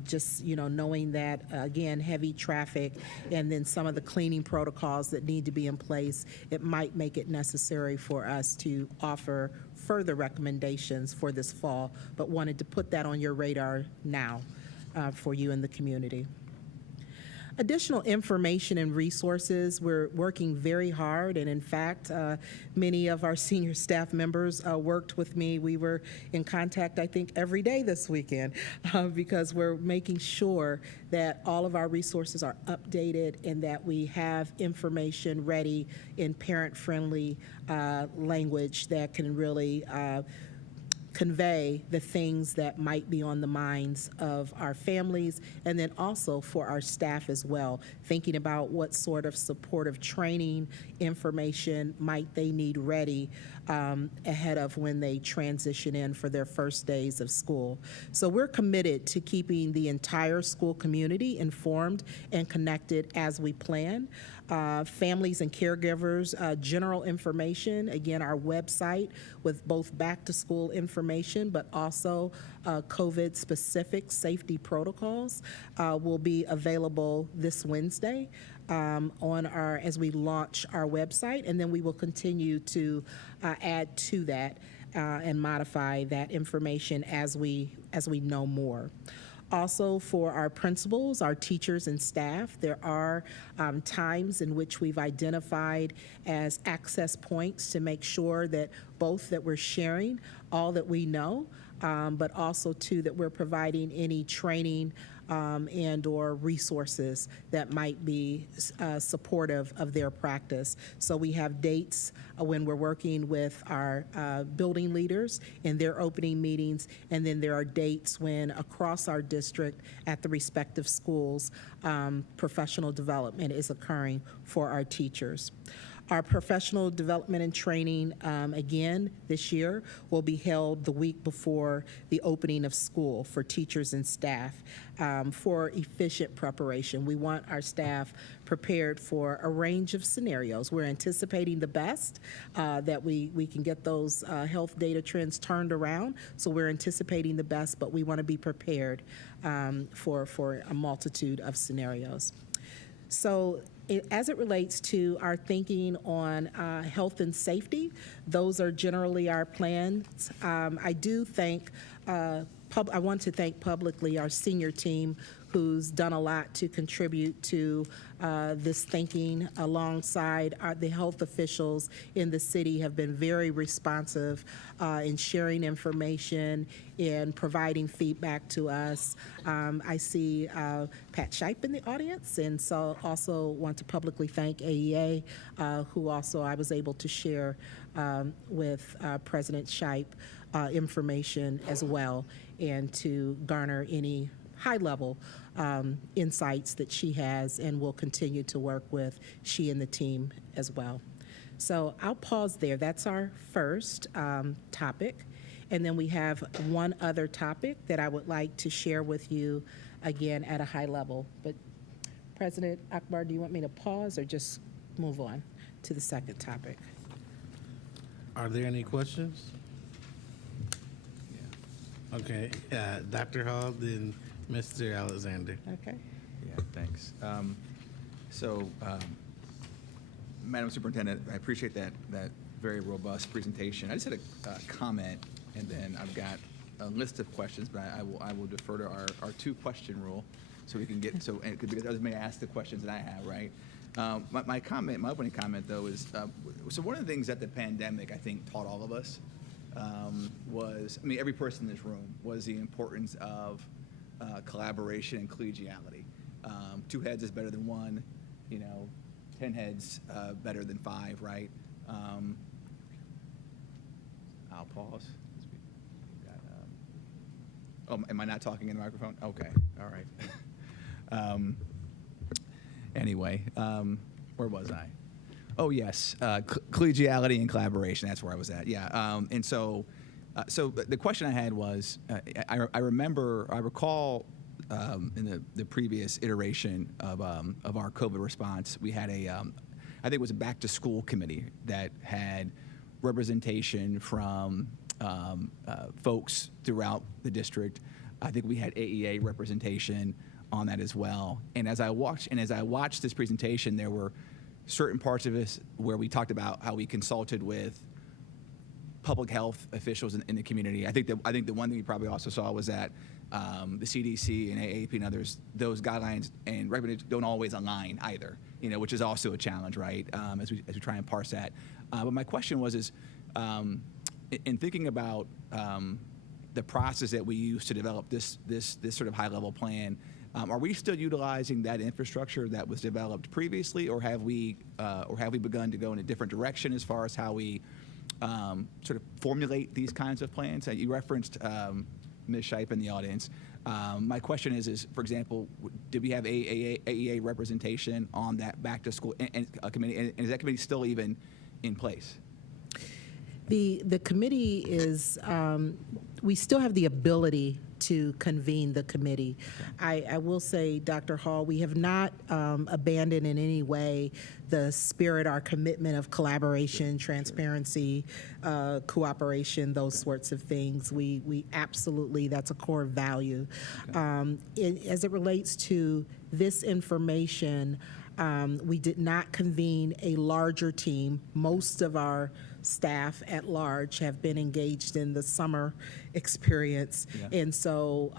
just knowing that, again, heavy traffic and then some of the cleaning protocols that need to be in place, it might make it necessary for us to offer further recommendations for this fall, but wanted to put that on your radar now for you in the community. Additional information and resources, we're working very hard, and in fact, many of our senior staff members worked with me. We were in contact, I think, every day this weekend because we're making sure that all of our resources are updated and that we have information ready in parent-friendly language that can really convey the things that might be on the minds of our families, and then also for our staff as well, thinking about what sort of supportive training information might they need ready ahead of when they transition in for their first days of school. So we're committed to keeping the entire school community informed and connected as we plan. Families and caregivers, general information, again, our website with both back-to-school information, but also COVID-specific safety protocols will be available this Wednesday as we launch our website, and then we will continue to add to that and modify that information as we know more. Also, for our principals, our teachers and staff, there are times in which we've identified as access points to make sure that both that we're sharing all that we know, but also too that we're providing any training and or resources that might be supportive of their practice. So we have dates when we're working with our building leaders in their opening meetings, and then there are dates when across our district at the respective schools, professional development is occurring for our teachers. Our professional development and training, again, this year will be held the week before the opening of school for teachers and staff for efficient preparation. We want our staff prepared for a range of scenarios. We're anticipating the best, that we can get those health data trends turned around. So we're anticipating the best, but we want to be prepared for a multitude of scenarios. So as it relates to our thinking on health and safety, those are generally our plans. I want to thank publicly our senior team who's done a lot to contribute to this thinking alongside the health officials in the city have been very responsive in sharing information and providing feedback to us. I see Pat Shipe in the audience, and so also want to publicly thank AEA, who also I was able to share with President Shipe information as well, and to garner any high-level insights that she has and will continue to work with she and the team as well. So I'll pause there. That's our first topic. And then we have one other topic that I would like to share with you again at a high level. But President Akbar, do you want me to pause or just move on to the second topic? Are there any questions? Okay, Dr. Hall, then Mr. Alexander. Okay. Yeah, thanks. Madam Superintendent, I appreciate that very robust presentation. I just had a comment, and then I've got a list of questions, but I will defer to our two-question rule, so we can get because others may ask the questions that I have, right? My opening comment, though, is so one of the things that the pandemic, I think, taught all of us was, I mean, every person in this room, was the importance of collaboration and collegiality. 2 heads is better than 1, 10 heads better than 5, right? I'll pause. Oh, am I not talking in the microphone? Okay, all right. Anyway, where was I? Oh, yes, collegiality and collaboration. That's where I was at. Yeah, and so the question I had was, I recall in the previous iteration of our COVID response, we had I think it was a back to school committee that had representation from folks throughout the district. I think we had AEA representation on that as well. And as I watched this presentation, there were certain parts of this where we talked about how we consulted with public health officials in the community. I think the one thing you probably also saw was that the CDC and AAP and others, those guidelines and recommendations don't always align either, which is also a challenge, right? As we try and parse that. But my question was in thinking about the process that we use to develop this sort of high-level plan, are we still utilizing that infrastructure that was developed previously, or have we begun to go in a different direction as far as how we sort of formulate these kinds of plans? You referenced Ms. Shipe in the audience. My question is, for example, did we have AEA representation on that back-to-school committee, and is that committee still even in place? The committee is, we still have the ability to convene the committee. I will say, Dr. Hall, we have not abandoned in any way the spirit, our commitment of collaboration, transparency, cooperation, those sorts of things. We absolutely, that's a core value. As it relates to this information, we did not convene a larger team. Most of our staff at large have been engaged in the summer experience. Yeah. And so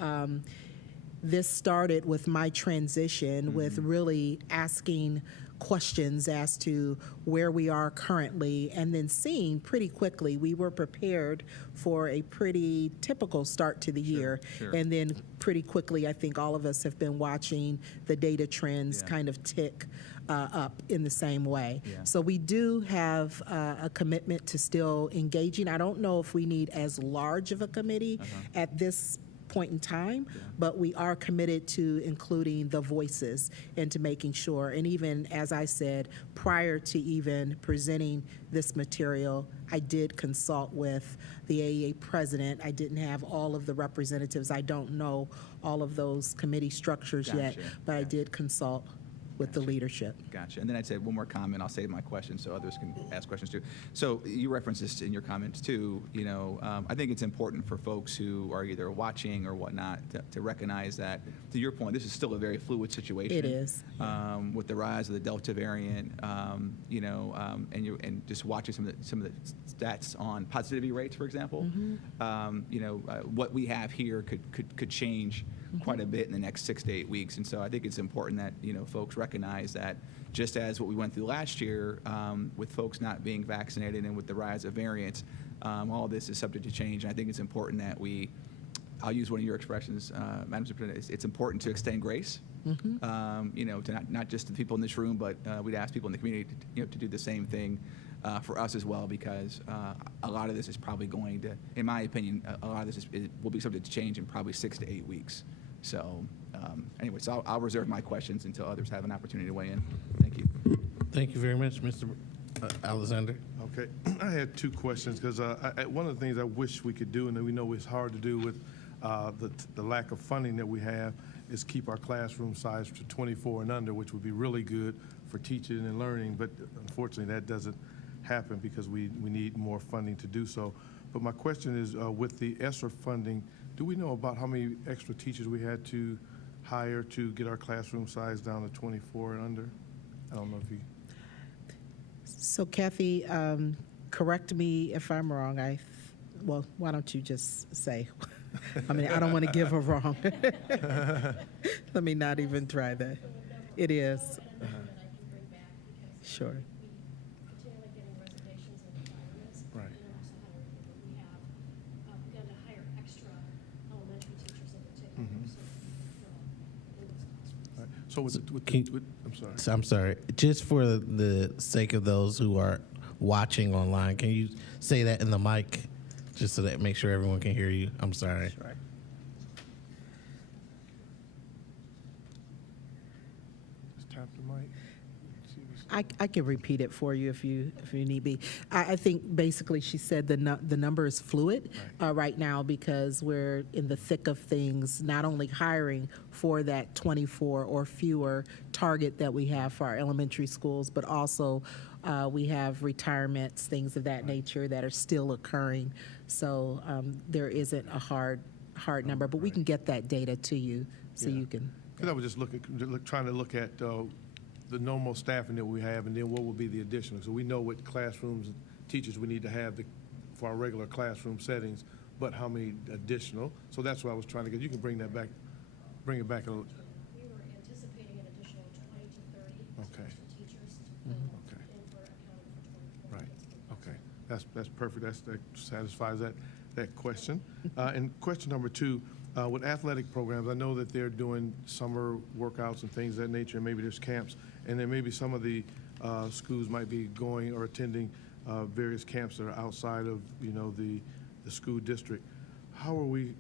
this started with my transition with really asking questions as to where we are currently, and then seeing pretty quickly we were prepared for a pretty typical start to the year. And then pretty quickly, I think all of us have been watching the data trends kind of tick up in the same way. So we do have a commitment to still engaging. I don't know if we need as large of a committee at this point in time, but we are committed to including the voices and to making sure, and even as I said, prior to even presenting this material, I did consult with the AEA president. I didn't have all of the representatives. I don't know all of those committee structures yet, but I did consult with the leadership. Gotcha. And then I'd say one more comment. I'll save my question so others can ask questions too. So you referenced this in your comments too. I think it's important for folks who are either watching or whatnot to recognize that, to your point, this is still a very fluid situation. It is. With the rise of the Delta variant, and just watching some of the stats on positivity rates, for example. What we have here could change quite a bit in the next 6 to 8 weeks. And so I think it's important that, folks recognize that just as what we went through last year with folks not being vaccinated and with the rise of variants, all of this is subject to change. And I think it's important that I'll use one of your expressions, Madam Superintendent, it's important to extend grace, to not just the people in this room, but we'd ask people in the community to do the same thing for us as well, because a lot of this is probably going to, in my opinion, a lot of this will be subject to change in probably 6 to 8 weeks. So anyway, so I'll reserve my questions until others have an opportunity to weigh in. Thank you. Thank you very much, Mr. Alexander. Okay, I had 2 questions because one of the things I wish we could do, and we know it's hard to do with the lack of funding that we have, is keep our classroom size to 24 and under, which would be really good for teaching and learning, but unfortunately that doesn't happen because we need more funding to do so. But my question is, with the ESSER funding, do we know about how many extra teachers we had to hire to get our classroom size down to 24 and under? I don't know if you... So Kathy, correct me if I'm wrong. Well, why don't you just say? I mean, I don't want to give her wrong. Let me not even try that. It is. Sure. continually getting resignations and retirements. Right. And then also hiring people. We have begun to hire extra elementary teachers in particular. Mhm. So, in those classrooms. Right. So I'm sorry. I'm sorry. Just for the sake of those who are watching online, can you say that in the mic, just so that make sure everyone can hear you? I'm sorry. Sure. Just tap the mic. See what's- I can repeat it for you if you need be. I think basically she said the number is fluid right now because we're in the thick of things, not only hiring for that 24 or fewer target that we have for our elementary schools, but also we have retirements, things of that nature that are still occurring. So there isn't a hard number, but we can get that data to you so you can. Because I was just trying to look at the normal staffing that we have, and then what would be the additional. So we know what classrooms, teachers we need to have for our regular classroom settings, but how many additional? So that's what I was trying to get. You can bring it back a little. We were anticipating an additional 20 to 30 Okay. special teachers, Okay. and we're accounting for 24. Right. Okay. That's perfect. That satisfies that question. And question number 2, with athletic programs, I know that they're doing summer workouts and things of that nature, and maybe there's camps, and then maybe some of the schools might be going or attending various camps that are outside of the school district. How are we?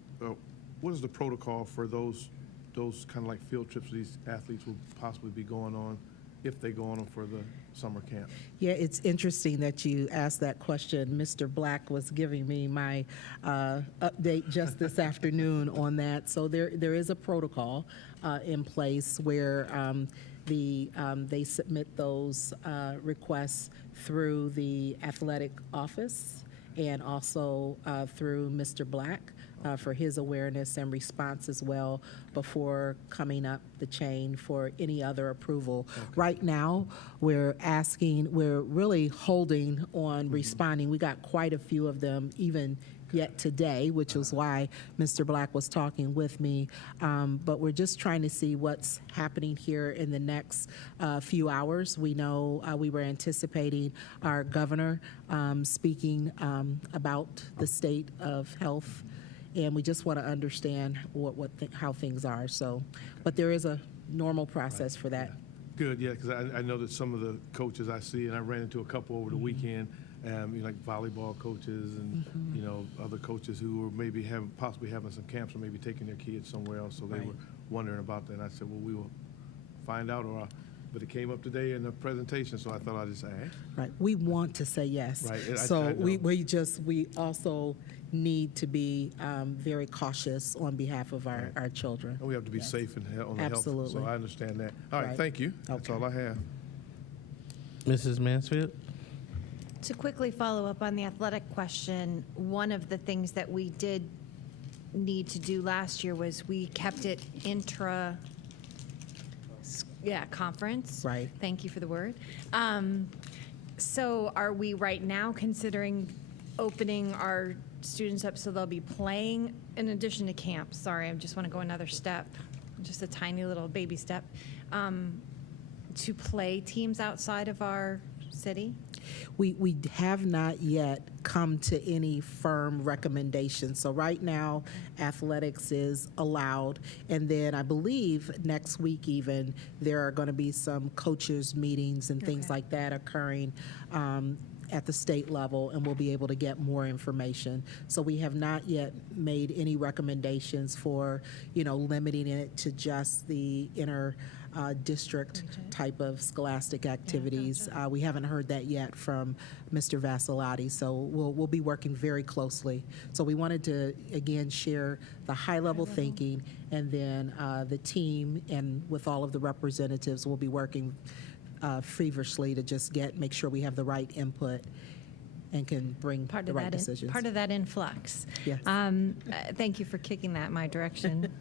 What is the protocol for those kind of like field trips these athletes will possibly be going on, if they go on them for the summer camp? Yeah, it's interesting that you asked that question. Mr. Black was giving me my update just this afternoon on that. So there is a protocol in place where they submit those requests through the athletic office and also through Mr. Black. For his awareness and response as well before coming up the chain for any other approval. Okay. Right now, we're really holding on responding. We got quite a few of them even yet today, which is why Mr. Black was talking with me. But we're just trying to see what's happening here in the next few hours. We know we were anticipating our governor speaking about the state of health, and we just want to understand how things are. So, but there is a normal process for that. Good, yeah, because I know that some of the coaches I see, and I ran into a couple over the weekend, like volleyball coaches and other coaches who were maybe possibly having some camps or maybe taking their kids somewhere else. So they were wondering about that. And I said, well, we will find out, but it came up today in the presentation, so I thought I'd just say, hey. Right. We want to say yes. Right. So we also need to be very cautious on behalf of our children. And we have to be safe and on the Absolutely. health. So I understand that. All right. Thank you. That's all I have. Mrs. Mansfield? To quickly follow up on the athletic question, one of the things that we did need to do last year was we kept it conference. Right. Thank you for the word. So are we right now considering opening our students up so they'll be playing in addition to camp? Sorry, I just want to go another step, just a tiny little baby step, to play teams outside of our city? We have not yet come to any firm recommendations. So right now, athletics is allowed. And then I believe next week even, there are going to be some coaches meetings and things like that occurring at the state level, and we'll be able to get more information. So we have not yet made any recommendations for, limiting it to just the inner district type of scholastic activities. We haven't heard that yet from Mr. Vassalotti, so we'll be working very closely. So we wanted to, again, share the high-level thinking, and then the team and with all of the representatives will be working feverishly to just make sure we have the right input. and can bring the right decisions. Part of that influx. Yes. Thank you for kicking that in my direction.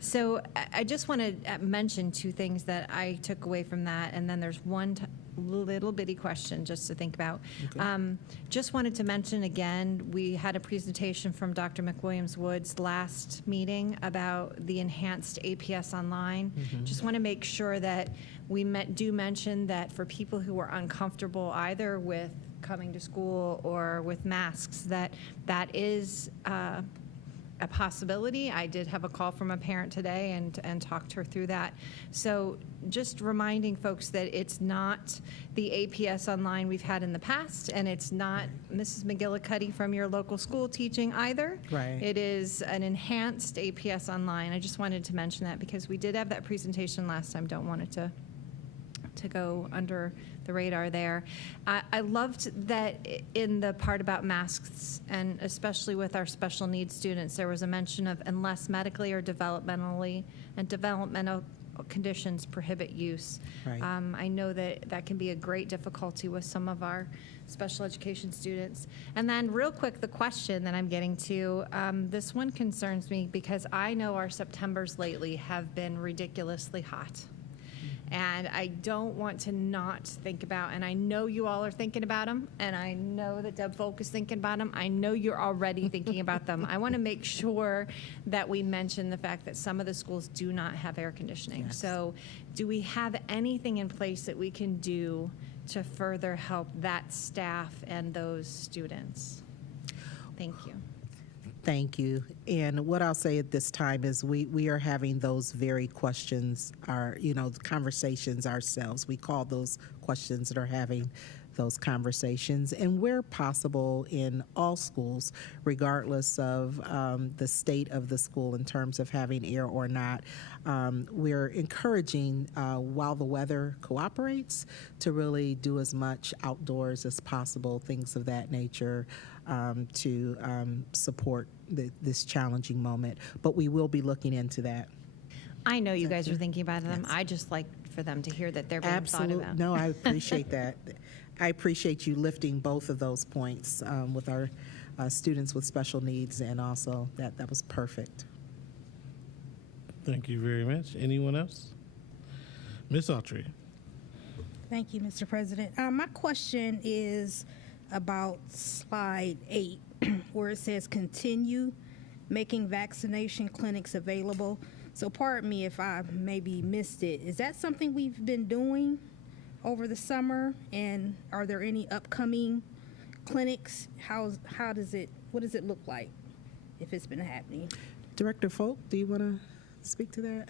So I just want to mention two things that I took away from that, and then there's one little bitty question just to think about. Okay. Just wanted to mention again, we had a presentation from Dr. McWilliams-Woods last meeting about the enhanced APS online. Just want to make sure that we do mention that for people who are uncomfortable either with coming to school or with masks, that is a possibility. I did have a call from a parent today and talked her through that. So just reminding folks that it's not the APS online we've had in the past, and it's not Mrs. McGillicuddy from your local school teaching either. Right. It is an enhanced APS online. I just wanted to mention that because we did have that presentation last time. Don't want it to go under the radar there. I loved that in the part about masks, and especially with our special needs students, there was a mention of unless medically or developmental conditions prohibit use. Right. I know that can be a great difficulty with some of our special education students. And then real quick, the question that I'm getting to, this one concerns me because I know our Septembers lately have been ridiculously hot. And I don't want to not think about, and I know you all are thinking about them, and I know that Deb Folk is thinking about them. I know you're already thinking about them. I want to make sure that we mention the fact that some of the schools do not have air conditioning. Yes. So do we have anything in place that we can do to further help that staff and those students? Thank you. Thank you. And what I'll say at this time is we are having those very questions, conversations ourselves. We call those questions that are having those conversations. And where possible in all schools, regardless of the state of the school in terms of having air or not, we're encouraging, while the weather cooperates, to really do as much outdoors as possible, things of that nature, to support this challenging moment. But we will be looking into that. I know you guys are thinking about them. I just like for them to hear that they're being thought about. No, I appreciate that. I appreciate you lifting both of those points with our students with special needs, and also that was perfect. Thank you very much. Anyone else? Ms. Autry. Thank you, Mr. President. My question is about slide 8, where it says continue making vaccination clinics available. So pardon me if I maybe missed it. Is that something we've been doing over the summer? And are there any upcoming clinics? What does it look like if it's been happening? Director Folk, do you want to speak to that?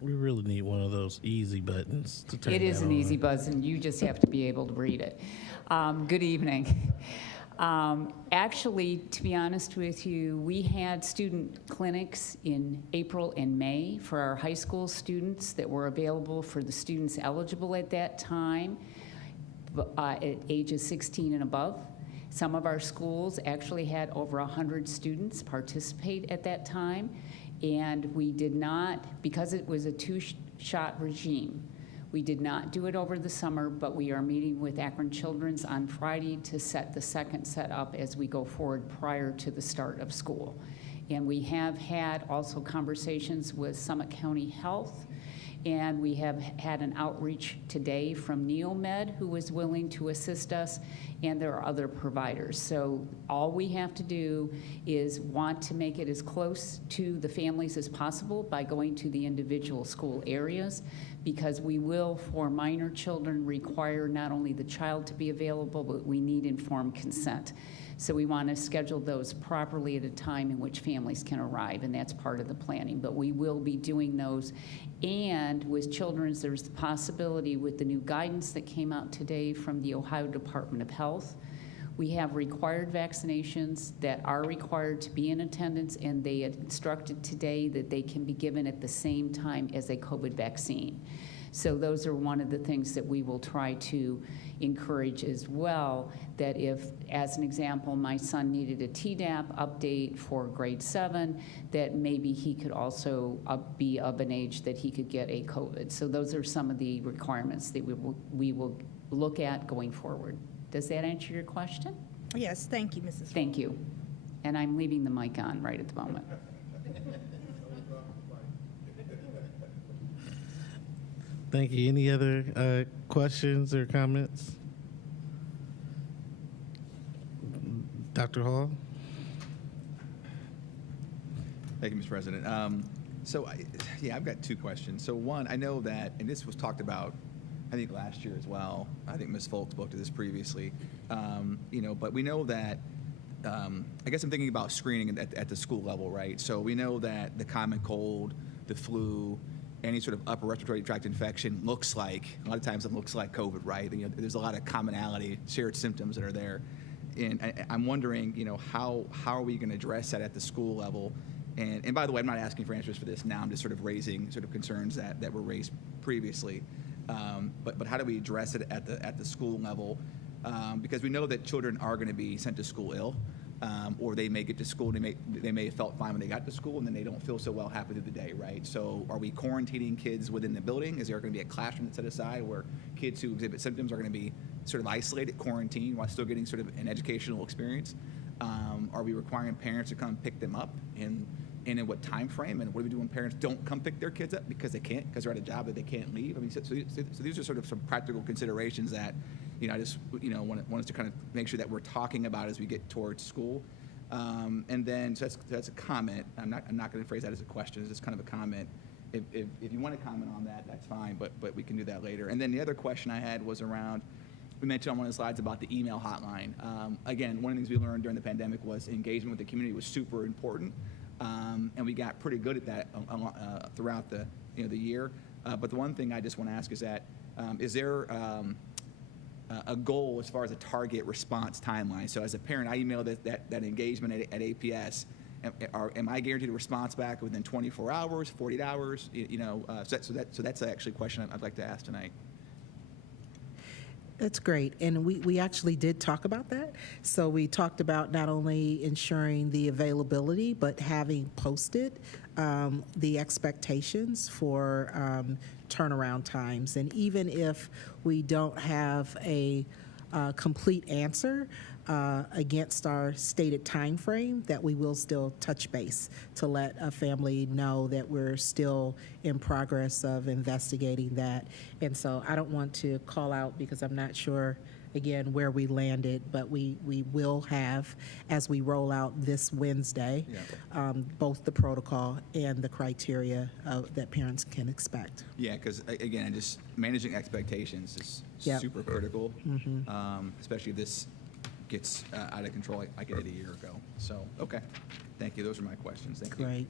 We really need one of those easy buttons to turn It is that an on. easy button. You just have to be able to read it. Good evening. Actually, to be honest with you, we had student clinics in April and May for our high school students that were available for the students eligible at that time at ages 16 and above. Some of our schools actually had over 100 students participate at that time. And we did not, because it was a two-shot regime, we did not do it over the summer, but we are meeting with Akron Children's on Friday to set the second set up as we go forward prior to the start of school. And we have had also conversations with Summit County Health, and we have had an outreach today from NeoMed, who is willing to assist us, and there are other providers. So all we have to do is want to make it as close to the families as possible by going to the individual school areas, because we will, for minor children, require not only the child to be available, but we need informed consent. So we want to schedule those properly at a time in which families can arrive, and that's part of the planning. But we will be doing those. And with children's, there's the possibility with the new guidance that came out today from the Ohio Department of Health. We have required vaccinations that are required to be in attendance, and they instructed today that they can be given at the same time as a COVID vaccine. So those are one of the things that we will try to encourage as well, that if, as an example, my son needed a TDAP update for grade 7, that maybe he could also be of an age that he could get a COVID. So those are some of the requirements that we will look at going forward. Does that answer your question? Yes, thank you, Mrs. Thank you. And I'm leaving the mic on right at the moment. Thank you. Any other questions or comments? Dr. Hall? Thank you, Mr. President. I've got two questions. So one, I know that, and this was talked about, I think last year as well. I think Ms. Folk spoke to this previously. But we know that, I guess I'm thinking about screening at the school level, right? So we know that the common cold, the flu, any sort of upper respiratory tract infection a lot of times it looks like COVID, right? There's a lot of commonality, shared symptoms that are there. And I'm wondering, how are we going to address that at the school level? And by the way, I'm not asking for answers for this now. I'm just sort of raising sort of concerns that were raised previously. But how do we address it at the school level? Because we know that children are going to be sent to school ill, or they may get to school, they may have felt fine when they got to school, and then they don't feel so well halfway through the day, right? So are we quarantining kids within the building? Is there going to be a classroom that's set aside where kids who exhibit symptoms are going to be sort of isolated, quarantined, while still getting sort of an educational experience? Are we requiring parents to come pick them up, and in what time frame? And what do we do when parents don't come pick their kids up because they can't, because they're at a job that they can't leave? I mean, so these are sort of some practical considerations that, I just, want us to kind of make sure that we're talking about as we get towards school. And then, so that's a comment. I'm not going to phrase that as a question. It's just kind of a comment. If you want to comment on that, that's fine, but we can do that later. And then the other question I had was around, we mentioned on one of the slides about the email hotline. Again, one of the things we learned during the pandemic was engagement with the community was super important. And we got pretty good at that throughout the year. But the one thing I just want to ask is that, is there a goal as far as a target response timeline? So as a parent, I email that engagement at APS. Am I guaranteed a response back within 24 hours, 48 hours? So that's actually a question I'd like to ask tonight. That's great. And we actually did talk about that. So we talked about not only ensuring the availability, but having posted the expectations for turnaround times. And even if we don't have a complete answer against our stated time frame, that we will still touch base to let a family know that we're still in progress of investigating that. And so I don't want to call out, because I'm not sure, again, where we landed, but we will have, as we roll out this Wednesday, both the protocol and the criteria that parents can expect. Yeah, because again, just managing expectations is super critical, especially if this gets out of control like it did a year ago. So, okay. Thank you. Those are my questions. Thank you. Great.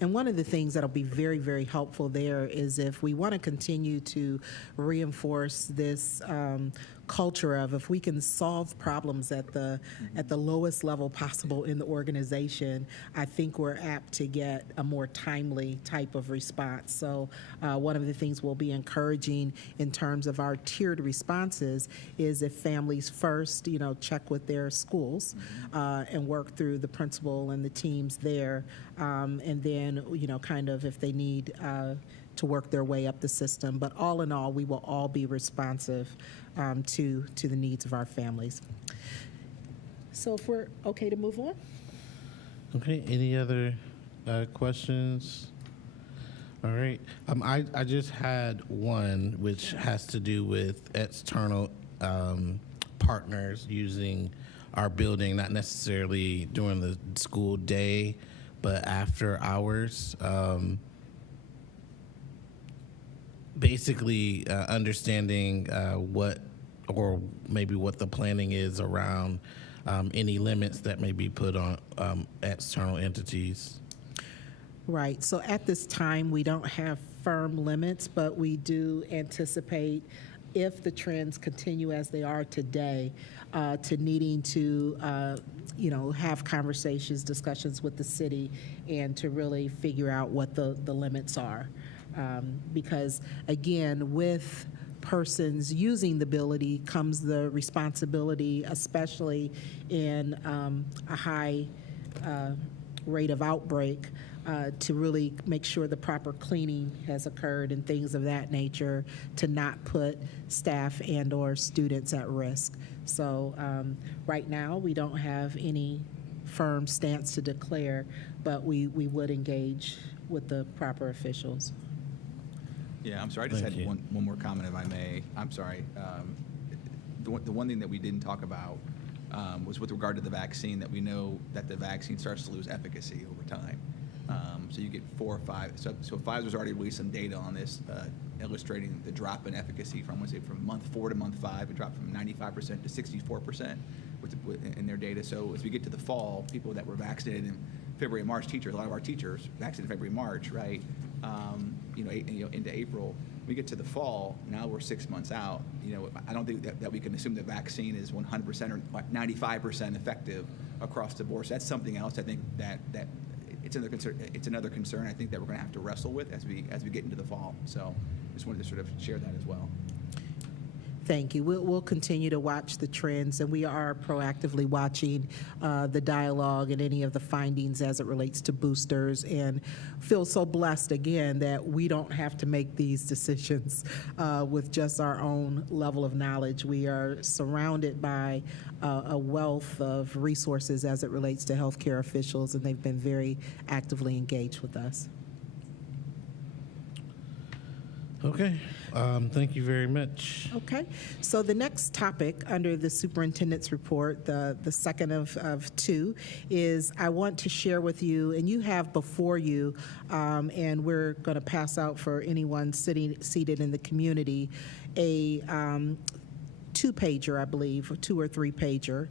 And one of the things that'll be very, very helpful there is if we want to continue to reinforce this culture of, if we can solve problems at the lowest level possible in the organization, I think we're apt to get a more timely type of response. So one of the things we'll be encouraging in terms of our tiered responses is, if families first, check with their schools and work through the principal and the teams there, and then, kind of if they need to work their way up the system. But all in all, we will all be responsive to the needs of our families. So if we're okay to move on? Okay, any other questions? All right, I just had one, which has to do with external partners using our building, not necessarily during the school day, but after hours. Basically, understanding what the planning is around any limits that may be put on external entities. Right. So at this time, we don't have firm limits, but we do anticipate, if the trends continue as they are today, to needing to, have conversations, discussions with the city, and to really figure out what the limits are. Because again, with persons using the ability comes the responsibility, especially in a high rate of outbreak, to really make sure the proper cleaning has occurred and things of that nature, to not put staff and/or students at risk. So right now, we don't have any firm stance to declare, but we would engage with the proper officials. Yeah, I'm sorry. I just Thank had you. one more comment, if I may. I'm sorry. The one thing that we didn't talk about was with regard to the vaccine, that we know that the vaccine starts to lose efficacy over time. So you get 4 or 5. So Pfizer's already released some data on this, illustrating the drop in efficacy from, I want to say, from month 4 to month 5. It dropped from 95% to 64% in their data. So as we get to the fall, people that were vaccinated in February and March, a lot of our teachers vaccinated in February and March, right? Into April. We get to the fall, now we're 6 months out. I don't think that we can assume the vaccine is 100% or 95% effective across the board. So that's something else I think that it's another concern I think that we're going to have to wrestle with as we get into the fall. So just wanted to sort of share that as well. Thank you. We'll continue to watch the trends, and we are proactively watching the dialogue and any of the findings as it relates to boosters, and feel so blessed, again, that we don't have to make these decisions with just our own level of knowledge. We are surrounded by a wealth of resources as it relates to healthcare officials, and they've been very actively engaged with us. Okay, thank you very much. Okay, so the next topic under the superintendent's report, the second of two, is I want to share with you, and you have before you, and we're going to pass out for anyone seated in the community, a two-pager, I believe, or 2 or 3 pager.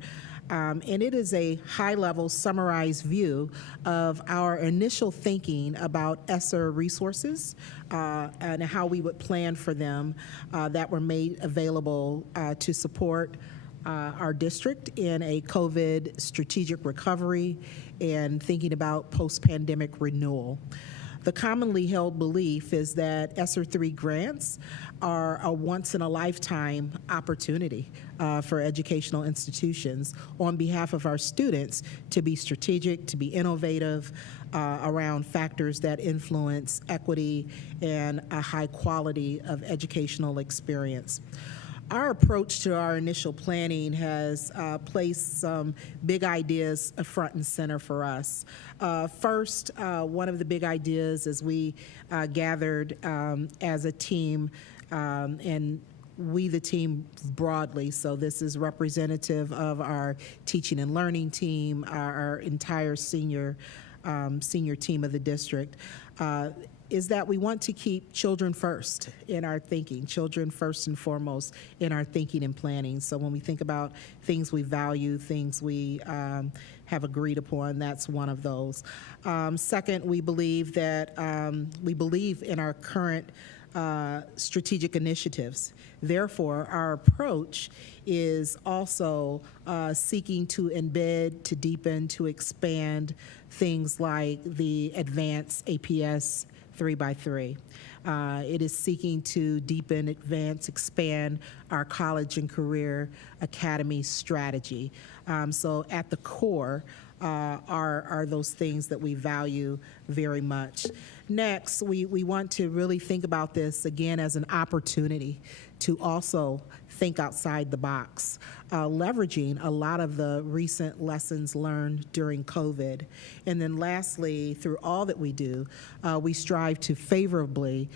And it is a high-level summarized view of our initial thinking about ESSER resources and how we would plan for them that were made available to support our district in a COVID strategic recovery and thinking about post-pandemic renewal. The commonly held belief is that ESSER 3 grants are a once-in-a-lifetime opportunity for educational institutions on behalf of our students to be strategic, to be innovative around factors that influence equity and a high quality of educational experience. Our approach to our initial planning has placed some big ideas front and center for us. First, one of the big ideas as we gathered as a team, and we the team broadly, so this is representative of our teaching and learning team, our entire senior team of the district, is that we want to keep children first in our thinking, children first and foremost in our thinking and planning. So when we think about things we value, things we have agreed upon, that's one of those. Second, we believe that we believe in our current strategic initiatives. Therefore, our approach is also seeking to embed, to deepen, to expand things like the advanced APS 3x3. It is seeking to deepen, advance, expand our college and career academy strategy. So at the core are those things that we value very much. Next, we want to really think about this again as an opportunity to also think outside the box, leveraging a lot of the recent lessons learned during COVID. And then lastly, through all that we do, we strive to favorably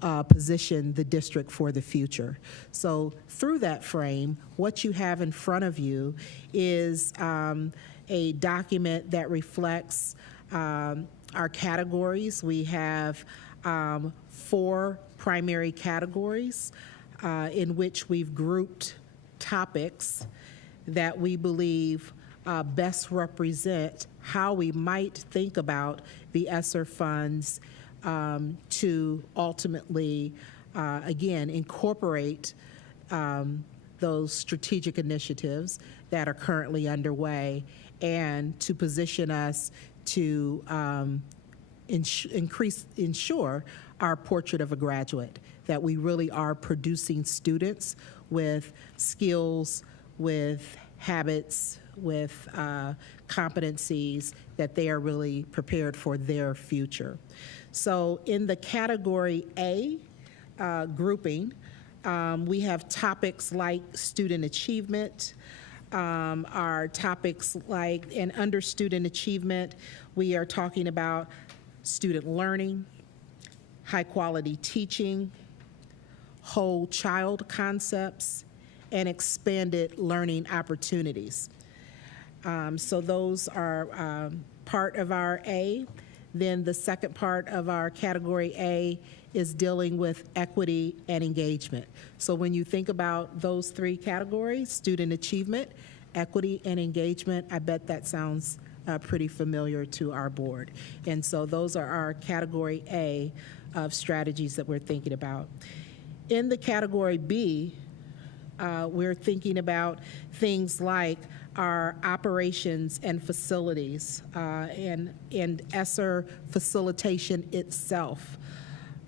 position the district for the future. So through that frame, what you have in front of you is a document that reflects our categories. We have 4 primary categories in which we've grouped topics that we believe best represent how we might think about the ESSER funds to ultimately, again, incorporate those strategic initiatives that are currently underway and to position us to ensure our portrait of a graduate, that we really are producing students with skills, with habits, with competencies, that they are really prepared for their future. So in the category A grouping, we have topics like student achievement, our topics like, and under student achievement, we are talking about student learning, high quality teaching, whole child concepts, and expanded learning opportunities. So those are part of our A. Then the second part of our category A is dealing with equity and engagement. So when you think about those three categories, student achievement, equity, and engagement, I bet that sounds pretty familiar to our board. And so those are our category A of strategies that we're thinking about. In the category B, we're thinking about things like our operations and facilities and ESSER facilitation itself.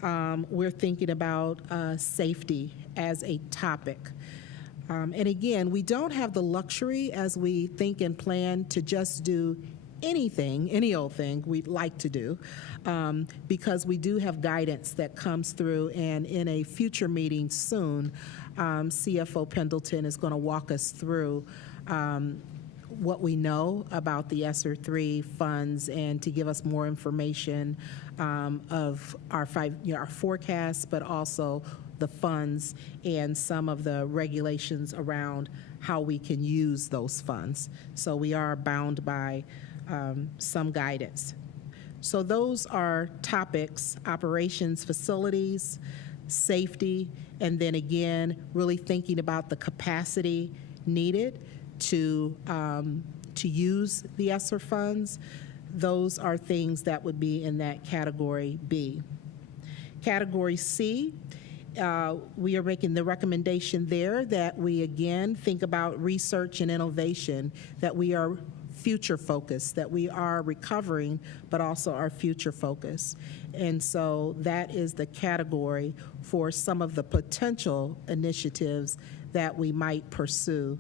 We're thinking about safety as a topic. And again, we don't have the luxury as we think and plan to just do anything, any old thing we'd like to do, because we do have guidance that comes through, and in a future meeting soon, CFO Pendleton is going to walk us through what we know about the ESSER 3 funds and to give us more information of our our forecasts, but also the funds and some of the regulations around how we can use those funds. So we are bound by some guidance. So those are topics: operations, facilities, safety, and then again, really thinking about the capacity needed to use the ESSER funds. Those are things that would be in that category B. Category C, we are making the recommendation there that we again think about research and innovation, that we are future focused, that we are recovering, but also our future focus. And so that is the category for some of the potential initiatives that we might pursue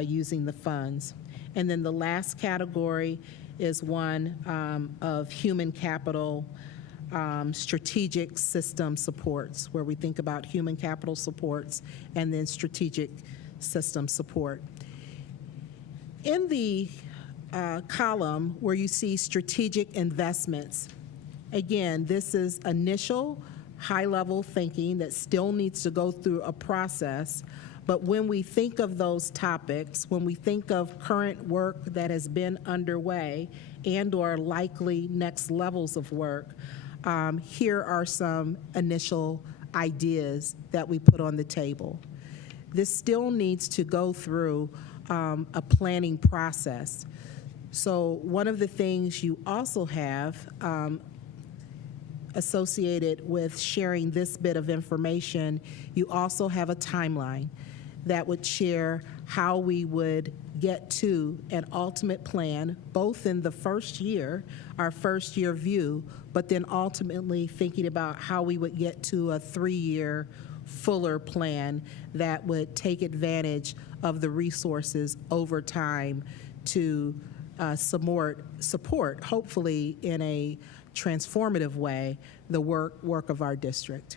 using the funds. And then the last category is one of human capital strategic system supports, where we think about human capital supports and then strategic system support. In the column where you see strategic investments, again, this is initial high-level thinking that still needs to go through a process. But when we think of those topics, when we think of current work that has been underway and or likely next levels of work, here are some initial ideas that we put on the table. This still needs to go through a planning process. So one of the things you also have associated with sharing this bit of information, you also have a timeline that would share how we would get to an ultimate plan, both in the first year, our first year view, but then ultimately thinking about how we would get to a 3-year fuller plan that would take advantage of the resources over time to support, hopefully in a transformative way, the work of our district.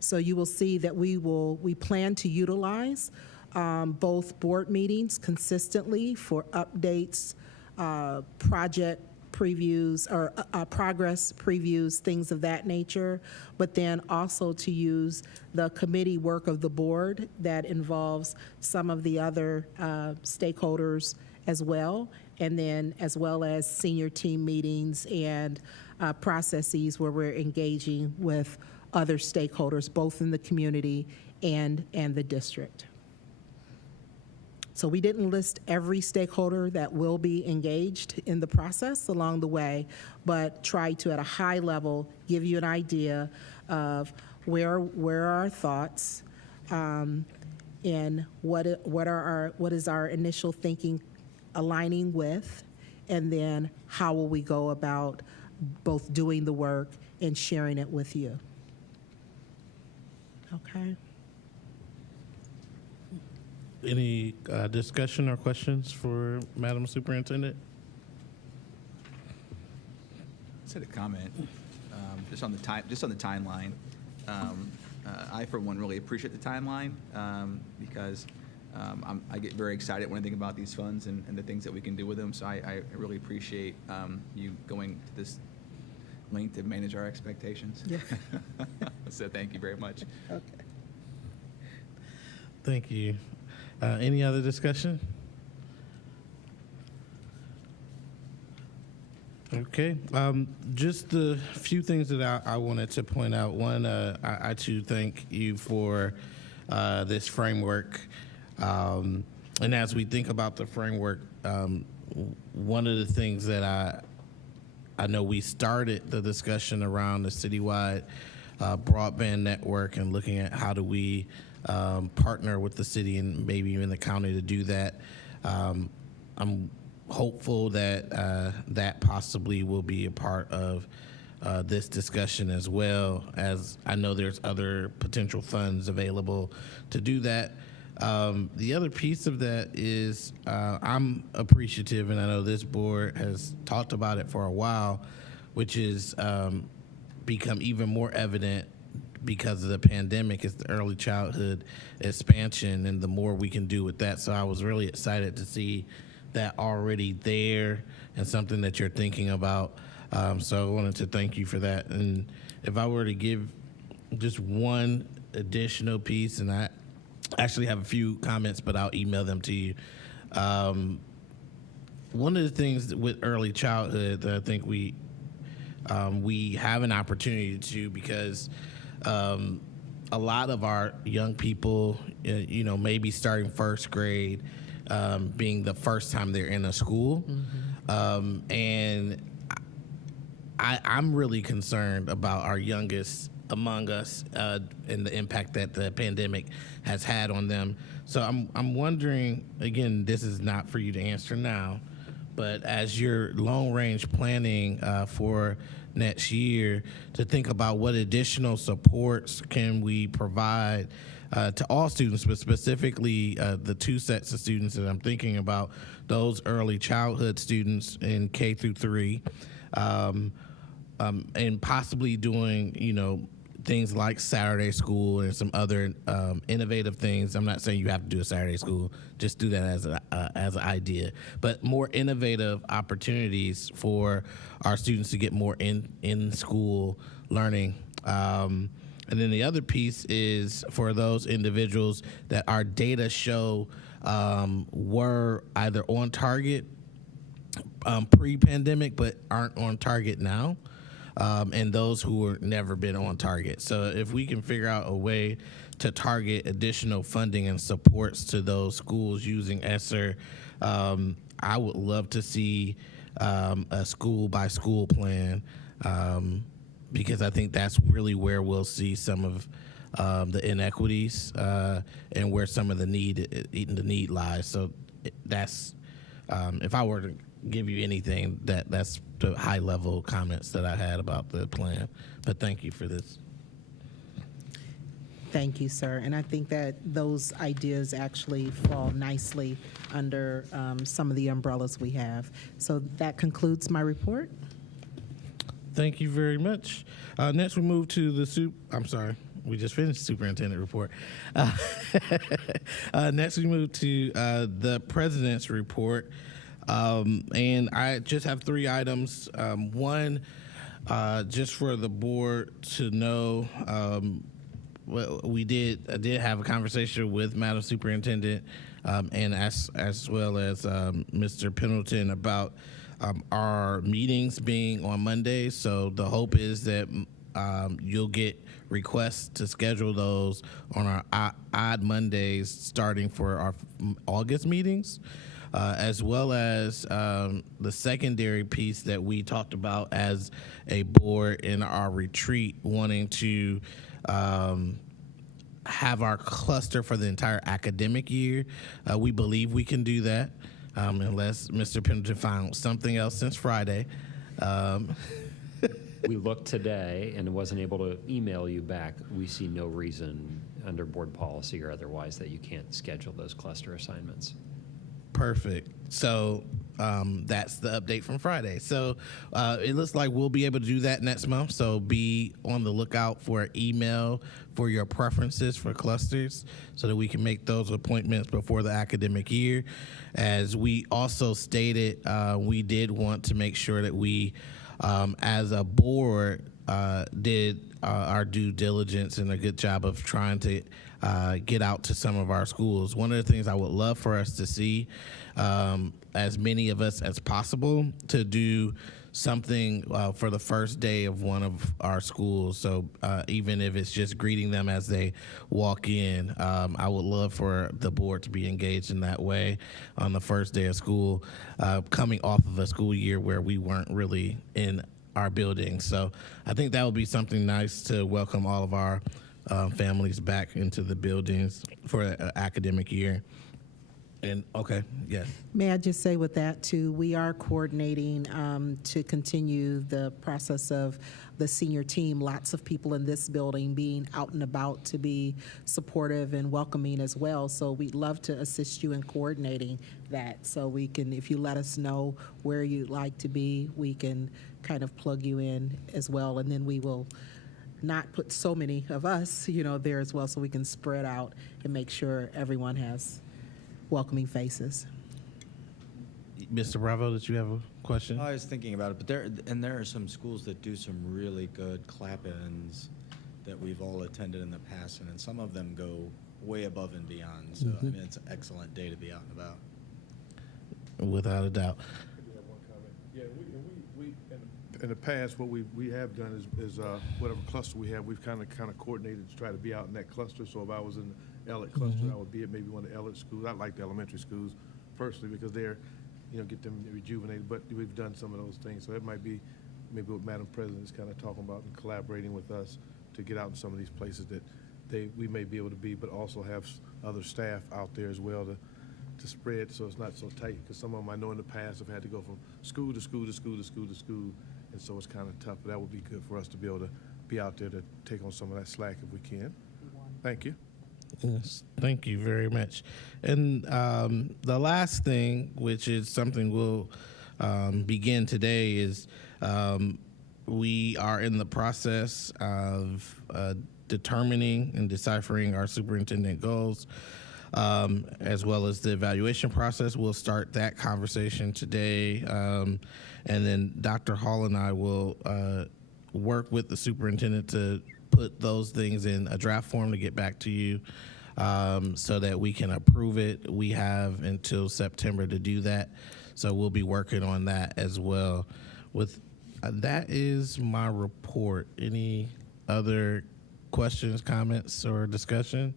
So you will see that we plan to utilize both board meetings consistently for updates, project previews, or progress previews, things of that nature, but then also to use the committee work of the board that involves some of the other stakeholders as well, and then as well as senior team meetings and processes where we're engaging with other stakeholders, both in the community and the district. So we didn't list every stakeholder that will be engaged in the process along the way, but try to, at a high level, give you an idea of where are our thoughts, and what is our initial thinking aligning with, and then how will we go about both doing the work and sharing it with you. Okay. Any discussion or questions for Madam Superintendent? I said a comment just on the timeline. I, for one, really appreciate the timeline because I get very excited when I think about these funds and the things that we can do with them. So I really appreciate you going to this length to manage our expectations. Yeah. So thank you very much. Okay. Thank you. Any other discussion? Okay. Just a few things that I wanted to point out. One, I too thank you for this framework. And as we think about the framework, one of the things that I know we started the discussion around the citywide broadband network and looking at how do we partner with the city and maybe even the county to do that. I'm hopeful that that possibly will be a part of this discussion as well, as I know there's other potential funds available to do that. The other piece of that is I'm appreciative, and I know this board has talked about it for a while, which is become even more evident because of the pandemic, is the early childhood expansion and the more we can do with that. So I was really excited to see that already there and something that you're thinking about. So I wanted to thank you for that. And if I were to give just one additional piece, and I actually have a few comments, but I'll email them to you. One of the things with early childhood that I think we have an opportunity to, because a lot of our young people, maybe starting first grade, being the first time they're in a school. And I'm really concerned about our youngest among us and the impact that the pandemic has had on them. So I'm wondering, again, this is not for you to answer now, but as you're long-range planning for next year, to think about what additional supports can we provide to all students, but specifically the two sets of students that I'm thinking about, those early childhood students in K through 3, and possibly doing, things like Saturday school and some other innovative things. I'm not saying you have to do a Saturday school, just do that as an idea, but more innovative opportunities for our students to get more in school learning. And then the other piece is for those individuals that our data show were either on target pre-pandemic but aren't on target now. And those who were never been on target. So if we can figure out a way to target additional funding and supports to those schools using ESSER, I would love to see a school by school plan, because I think that's really where we'll see some of the inequities and where some of the need lies. So that's if I were to give you anything, that's the high level comments that I had about the plan. But thank you for this. Thank you, sir. And I think that those ideas actually fall nicely under some of the umbrellas we have. So that concludes my report. Thank you very much. Next, we move to the we just finished superintendent report. Next, we move to the president's report. And I just have 3 items. One, just for the board to know, I did have a conversation with Madam Superintendent and as well as Mr. Pendleton about our meetings being on Mondays. So the hope is that you'll get requests to schedule those on our odd Mondays starting for our August meetings. As well as the secondary piece that we talked about as a board in our retreat, wanting to have our cluster for the entire academic year. We believe we can do that, unless Mr. Pendleton found something else since Friday. We looked today and wasn't able to email you back. We see no reason under board policy or otherwise that you can't schedule those cluster assignments. Perfect. So that's the update from Friday. So it looks like we'll be able to do that next month. So be on the lookout for an email for your preferences for clusters so that we can make those appointments before the academic year. As we also stated, we did want to make sure that we, as a board, did our due diligence and a good job of trying to get out to some of our schools. One of the things I would love for us to see, as many of us as possible, to do something for the first day of one of our schools. So even if it's just greeting them as they walk in, I would love for the board to be engaged in that way on the first day of school, coming off of a school year where we weren't really in our building. So I think that would be something nice to welcome all of our families back into the buildings for an academic year. And okay, yes. May I just say with that too, we are coordinating to continue the process of the senior team. Lots of people in this building being out and about to be supportive and welcoming as well. So we'd love to assist you in coordinating that. So we can, if you let us know where you'd like to be, we can kind of plug you in as well. And then we will not put so many of us, there as well, so we can spread out and make sure everyone has welcoming faces. Mr. Bravo, did you have a question? I was thinking about it, but there are some schools that do some really good clap-ins that we've all attended in the past, and some of them go way above and beyond. So I mean, it's an excellent day to be out and about. Without a doubt. Yeah, we in the past, what we have done is whatever cluster we have, we've kind of coordinated to try to be out in that cluster. So if I was in the Elliott cluster, I would be at maybe one of the Elliott schools. I like the elementary schools personally because they're, get them rejuvenated. But we've done some of those things. So that might be maybe what Madam President is kind of talking about and collaborating with us to get out in some of these places that we may be able to be, but also have other staff out there as well to spread so it's not so tight, because some of them I know in the past have had to go from school to school to school to school to school, and so it's kind of tough, but that would be good for us to be able to be out there to take on some of that slack if we can. Thank you. Yes, thank you very much. And the last thing, which is something we'll begin today, is we are in the process of determining and deciphering our superintendent goals, as well as the evaluation process. We'll start that conversation today, and then Dr. Hall and I will work with the superintendent to put those things in a draft form to get back to you, so that we can approve it. We have until September to do that, so we'll be working on that as well. With that is my report. Any other questions, comments, or discussion?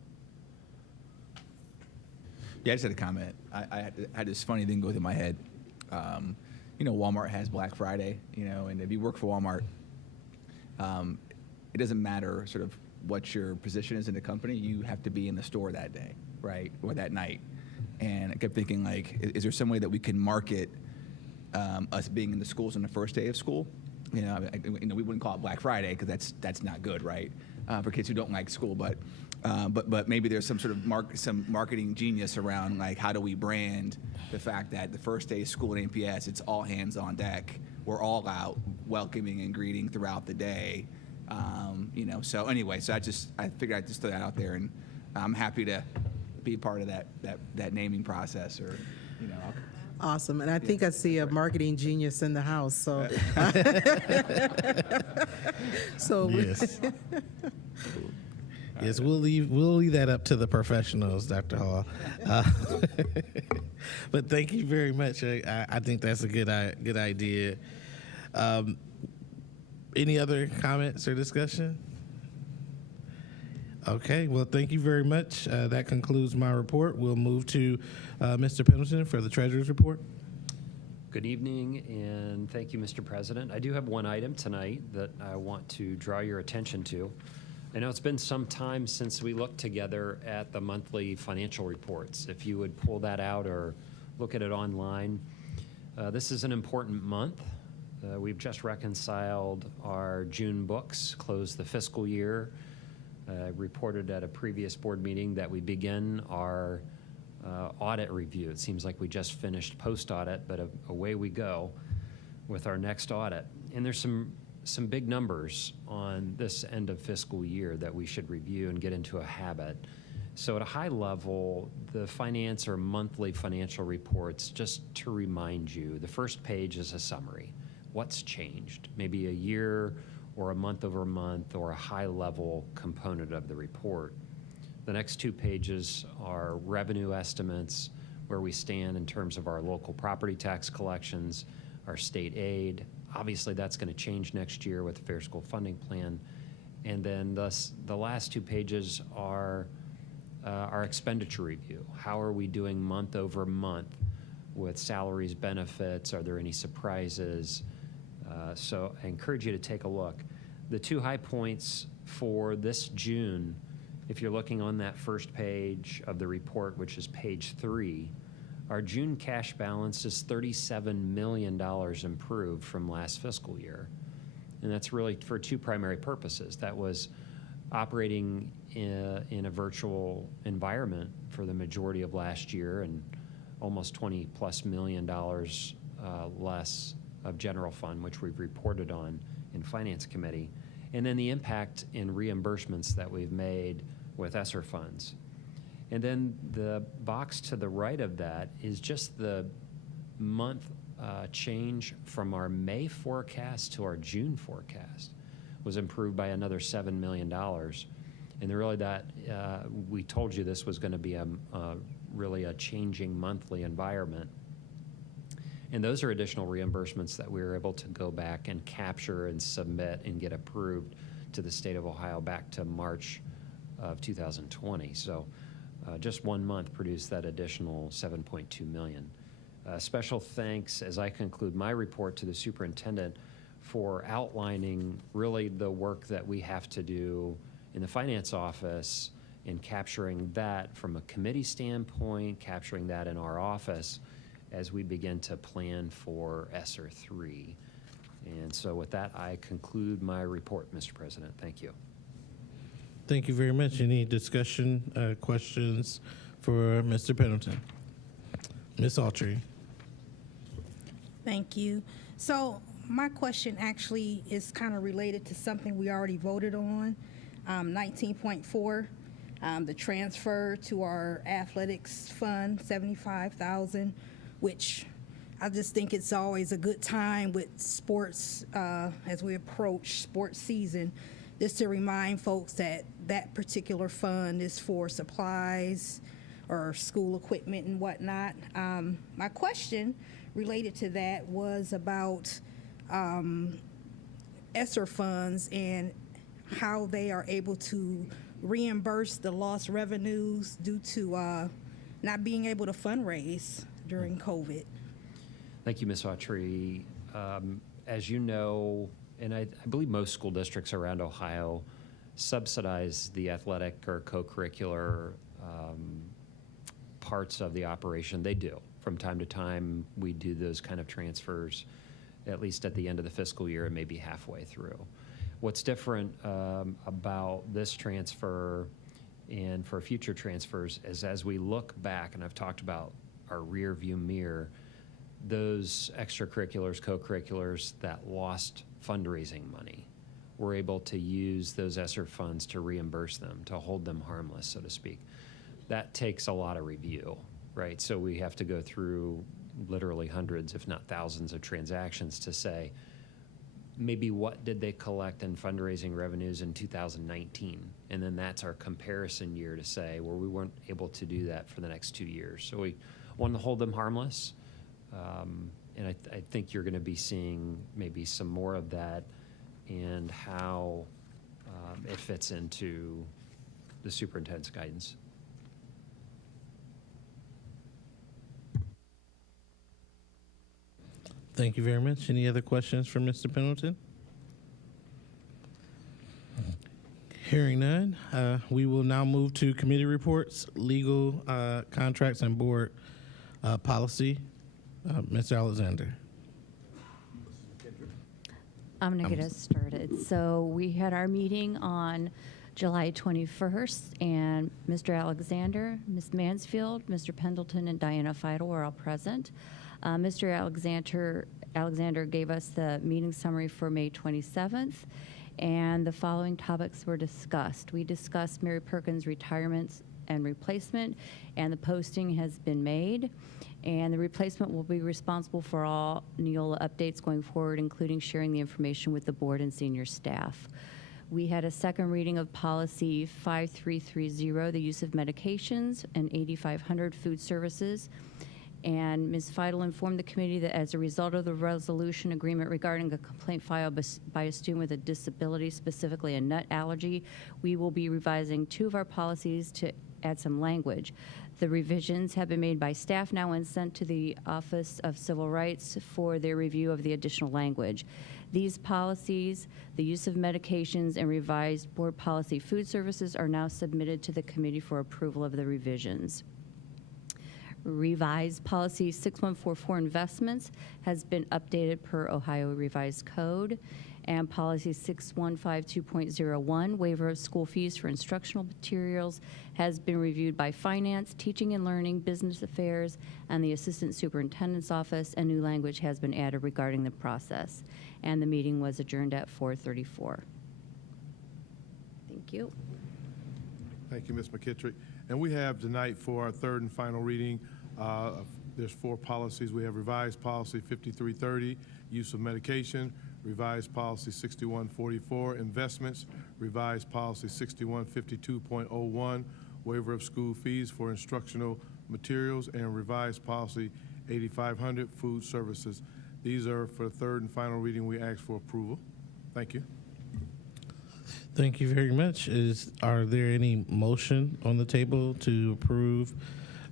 Yeah, I just had a comment. I had this funny thing go through my head. Walmart has Black Friday, and if you work for Walmart, it doesn't matter sort of what your position is in the company, you have to be in the store that day, right, or that night. And I kept thinking, like, is there some way that we can market us being in the schools on the first day of school? We wouldn't call it Black Friday because that's not good, right, for kids who don't like school. But maybe there's some sort of some marketing genius around, like, how do we brand the fact that the first day of school at APS, it's all hands on deck. We're all out welcoming and greeting throughout the day. So anyway, I figured I'd just throw that out there, and I'm happy to be part of that naming process, or Awesome, and I think I see a marketing genius in the house. So, Yes. Yes, we'll leave that up to the professionals, Dr. Hall. But thank you very much. I think that's a good idea. Any other comments or discussion? Okay, well, thank you very much. That concludes my report. We'll move to Mr. Pendleton for the Treasurer's report. Good evening, and thank you, Mr. President. I do have one item tonight that I want to draw your attention to. I know it's been some time since we looked together at the monthly financial reports. If you would pull that out or look at it online. This is an important month. we've just reconciled our June books, closed the fiscal year. Reported at a previous board meeting that we begin our audit review. It seems like we just finished post-audit, but away we go with our next audit. And there's some big numbers on this end of fiscal year that we should review and get into a habit. So at a high level, the finance or monthly financial reports, just to remind you, the first page is a summary. What's changed? Maybe a year or a month over month or a high level component of the report. The next 2 pages are revenue estimates, where we stand in terms of our local property tax collections, our state aid. Obviously, that's going to change next year with the Fair School Funding Plan. And then the last 2 pages are our expenditure review. How are we doing month over month with salaries, benefits? Are there any surprises? So I encourage you to take a look. The 2 high points for this June, if you're looking on that first page of the report, which is page 3, our June cash balance is $37 million improved from last fiscal year. And that's really for 2 primary purposes. That was operating in a virtual environment for the majority of last year and almost $20+ million less of general fund, which we've reported on in Finance Committee. And then the impact in reimbursements that we've made with ESSER funds. And then the box to the right of that is just the month change from our May forecast to our June forecast was improved by another $7 million. And really that, we told you this was going to be really a changing monthly environment. And those are additional reimbursements that we were able to go back and capture and submit and get approved to the state of Ohio back to March of 2020. So just 1 month produced that additional $7.2 million. Special thanks, as I conclude my report, to the superintendent for outlining really the work that we have to do in the finance office in capturing that from a committee standpoint, capturing that in our office as we begin to plan for ESSER 3. And so with that, I conclude my report, Mr. President. Thank you. Thank you very much. Any discussion, questions for Mr. Pendleton? Ms. Autry. Thank you. So my question actually is kind of related to something we already voted on, 19.4, the transfer to our athletics fund, $75,000, which I just think it's always a good time with sports as we approach sports season, just to remind folks that that particular fund is for supplies or school equipment and whatnot. My question related to that was about ESSER funds and how they are able to reimburse the lost revenues due to not being able to fundraise during COVID. Thank you, Ms. Autry. As you know, and I believe most school districts around Ohio subsidize the athletic or co-curricular parts of the operation. They do. From time to time, we do those kind of transfers, at least at the end of the fiscal year and maybe halfway through. What's different about this transfer and for future transfers is as we look back, and I've talked about our rear view mirror, those extracurriculars, co-curriculars that lost fundraising money, we're able to use those ESSER funds to reimburse them, to hold them harmless, so to speak. That takes a lot of review, right? So we have to go through literally hundreds, if not thousands, of transactions to say, maybe what did they collect in fundraising revenues in 2019? And then that's our comparison year to say, well, we weren't able to do that for the next 2 years. So we want to hold them harmless. And I think you're going to be seeing maybe some more of that and how it fits into the superintendent's guidance. Thank you very much. Any other questions for Mr. Pendleton? Hearing none, we will now move to committee reports, legal, contracts, and board policy. Mr. Alexander. I'm going to get us started. So we had our meeting on July 21st, and Mr. Alexander, Ms. Mansfield, Mr. Pendleton, and Diana Feidel were all present. Mr. Alexander gave us the meeting summary for May 27th, and the following topics were discussed. We discussed Mary Perkins' retirement and replacement, and the posting has been made. And the replacement will be responsible for all Neola updates going forward, including sharing the information with the board and senior staff. We had a second reading of policy 5330, the use of medications, and 8500 food services. And Ms. Feidel informed the committee that as a result of the resolution agreement regarding a complaint filed by a student with a disability, specifically a nut allergy, we will be revising 2 of our policies to add some language. The revisions have been made by staff now and sent to the Office of Civil Rights for their review of the additional language. These policies, the use of medications, and revised board policy food services are now submitted to the committee for approval of the revisions. Revised policy 6144 investments has been updated per Ohio Revised Code, and policy 6152.01 waiver of school fees for instructional materials has been reviewed by finance, teaching and learning, business affairs, and the assistant superintendent's office, and new language has been added regarding the process. And the meeting was adjourned at 4:34. Thank you. Thank you, Ms. McKittrick. And we have tonight for our third and final reading, there's 4 policies. We have revised policy 5330, use of medication, revised policy 6144, investments, revised policy 6152.01, waiver of school fees for instructional materials, and revised policy 8500, food services. These are for the third and final reading. We ask for approval. Thank you. Thank you very much. Are there any motion on the table to approve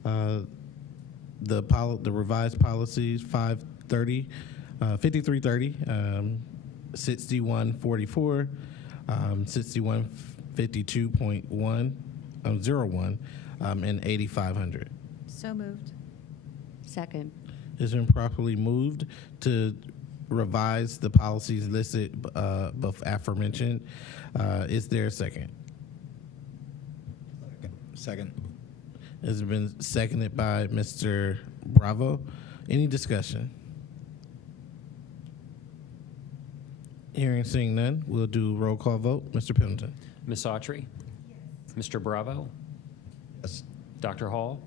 the revised policies 5330, 6144, 6152.01, and 8500? So moved. Second. It's been properly moved to revise the policies listed aforementioned. Is there a second? Second. It's been seconded by Mr. Bravo. Any discussion? Hearing, seeing none, we'll do roll call vote. Mr. Pendleton. Ms. Autry? Yes. Mr. Bravo? Yes. Dr. Hall?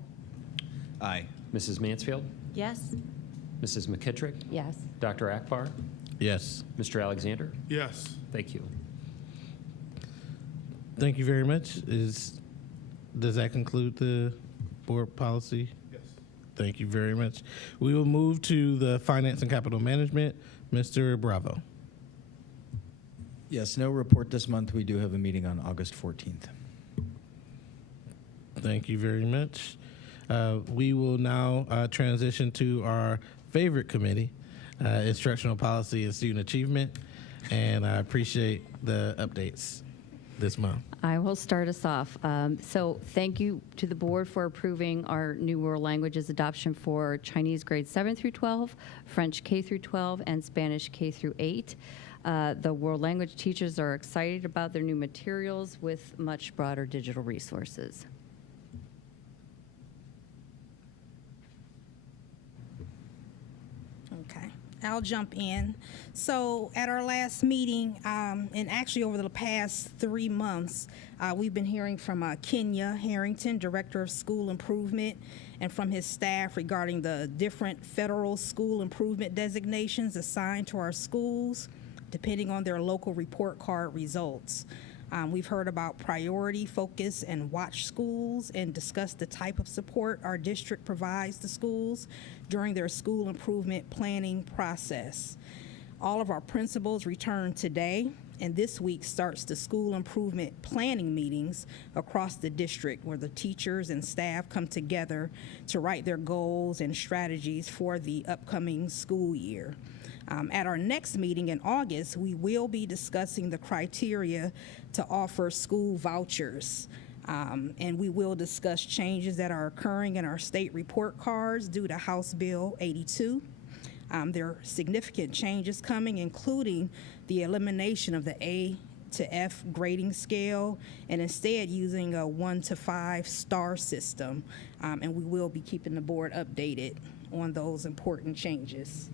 Aye. Mrs. Mansfield? Yes. Mrs. McKittrick? Yes. Dr. Akbar? Yes. Mr. Alexander? Yes. Thank you. Thank you very much. Does that conclude the board policy? Yes. Thank you very much. We will move to the finance and capital management. Mr. Bravo. Yes, no report this month. We do have a meeting on August 14th. Thank you very much. We will now transition to our favorite committee, instructional policy and student achievement, and I appreciate the updates this month. I will start us off. So thank you to the board for approving our new world languages adoption for Chinese grades 7 through 12, French K through 12, and Spanish K through 8. The world language teachers are excited about their new materials with much broader digital resources. Okay, I'll jump in. So at our last meeting, and actually over the past 3 months, we've been hearing from Kenya Harrington, Director of School Improvement, and from his staff regarding the different federal school improvement designations assigned to our schools, depending on their local report card results. We've heard about priority, focus, and watch schools, and discussed the type of support our district provides to schools during their school improvement planning process. All of our principals return today, and this week starts the school improvement planning meetings across the district, where the teachers and staff come together to write their goals and strategies for the upcoming school year. At our next meeting in August, we will be discussing the criteria to offer school vouchers. And we will discuss changes that are occurring in our state report cards due to House Bill 82. There are significant changes coming, including the elimination of the A to F grading scale, and instead using a 1 to 5 star system. And we will be keeping the board updated on those important changes.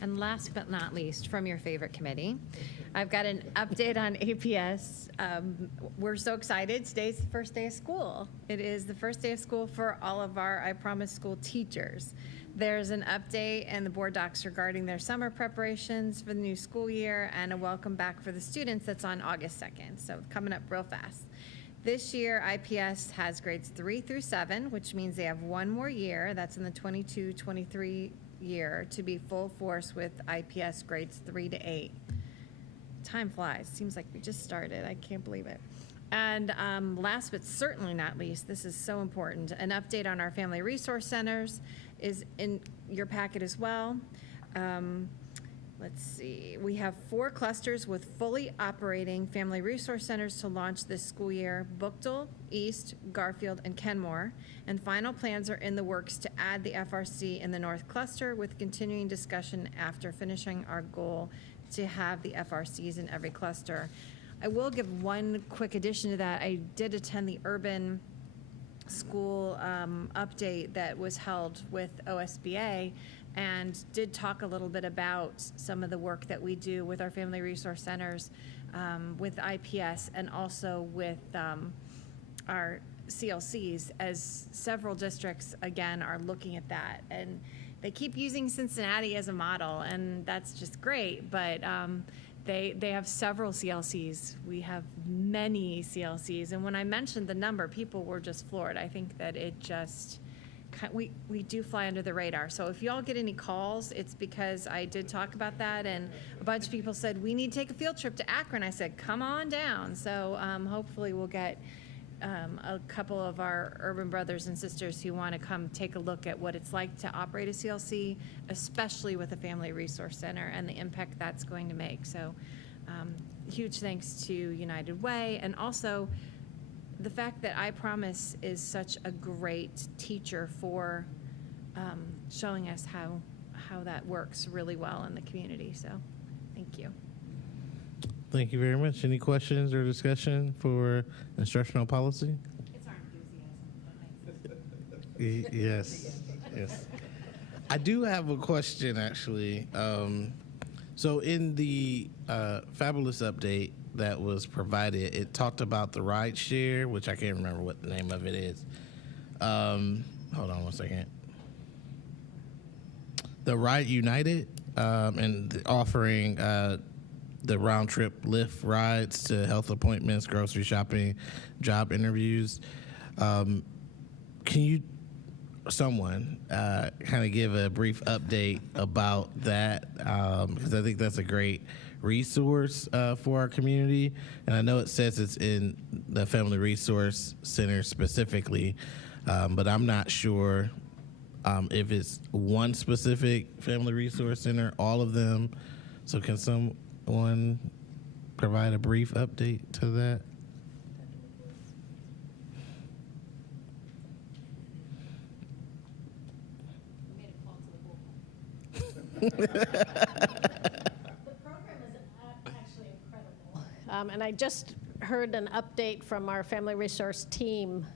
And last but not least, from your favorite committee, I've got an update on APS. We're so excited. Today's the first day of school. It is the first day of school for all of our I Promise School teachers. There's an update in the board docs regarding their summer preparations for the new school year and a welcome back for the students that's on August 2nd. So coming up real fast. This year, IPS has grades 3 through 7, which means they have one more year. That's in the 22-23 year to be full force with IPS grades 3 to 8. Time flies. Seems like we just started. I can't believe it. And last but certainly not least, this is so important, an update on our family resource centers is in your packet as well. Let's see. We have 4 clusters with fully operating family resource centers to launch this school year: Bookdale, East, Garfield, and Kenmore. And final plans are in the works to add the FRC in the North Cluster, with continuing discussion after finishing our goal to have the FRCs in every cluster. I will give one quick addition to that. I did attend the urban school update that was held with OSBA, and did talk a little bit about some of the work that we do with our family resource centers, with IPS, and also with our CLCs, as several districts, again, are looking at that. And they keep using Cincinnati as a model, and that's just great, but they have several CLCs. We have many CLCs, and when I mentioned the number, people were just floored. I think that it just, we do fly under the radar. So if y'all get any calls, it's because I did talk about that, and a bunch of people said, we need to take a field trip to Akron. I said, come on down. So hopefully we'll get a couple of our urban brothers and sisters who want to come take a look at what it's like to operate a CLC, especially with a family resource center, and the impact that's going to make. So huge thanks to United Way, and also the fact that I Promise is such a great teacher for showing us how that works really well in the community. So thank you. Thank you very much. Any questions or discussion for instructional policy? It's our enthusiasm. Yes, yes. I do have a question, actually. So in the fabulous update that was provided, it talked about the ride share, which I can't remember what the name of it is. Hold on one second. The Ride United, and offering the round trip Lyft rides to health appointments, grocery shopping, job interviews. Can you, someone, kind of give a brief update about that? Because I think that's a great resource for our community. And I know it says it's in the Family Resource Center specifically, but I'm not sure if it's one specific Family Resource Center, all of them. So can someone provide a brief update to that? The program is actually incredible. And I just heard an update from our Family Resource team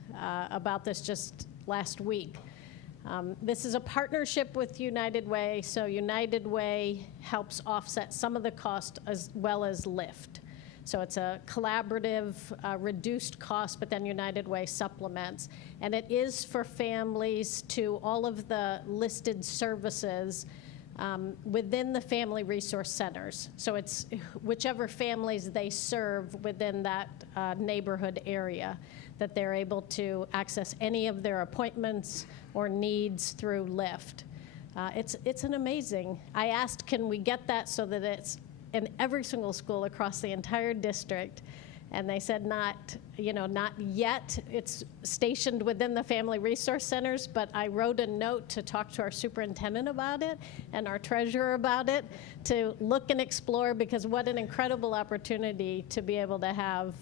about this just last week. This is a partnership with United Way, so United Way helps offset some of the cost as well as Lyft. So it's a collaborative, reduced cost, but then United Way supplements. And it is for families to all of the listed services within the Family Resource Centers. So it's whichever families they serve within that neighborhood area, that they're able to access any of their appointments or needs through Lyft. It's an amazing. I asked, can we get that so that it's in every single school across the entire district? And they said not yet. It's stationed within the Family Resource Centers, but I wrote a note to talk to our superintendent about it and our treasurer about it, to look and explore, because what an incredible opportunity to be able to have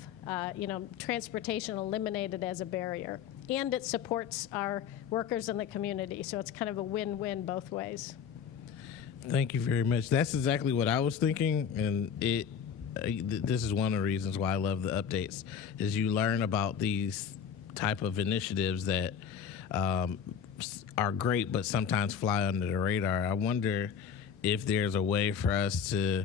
transportation eliminated as a barrier. and it supports our workers in the community. So it's kind of a win-win both ways. Thank you very much. That's exactly what I was thinking, and this is one of the reasons why I love the updates, is you learn about these type of initiatives that are great but sometimes fly under the radar. I wonder if there's a way for us to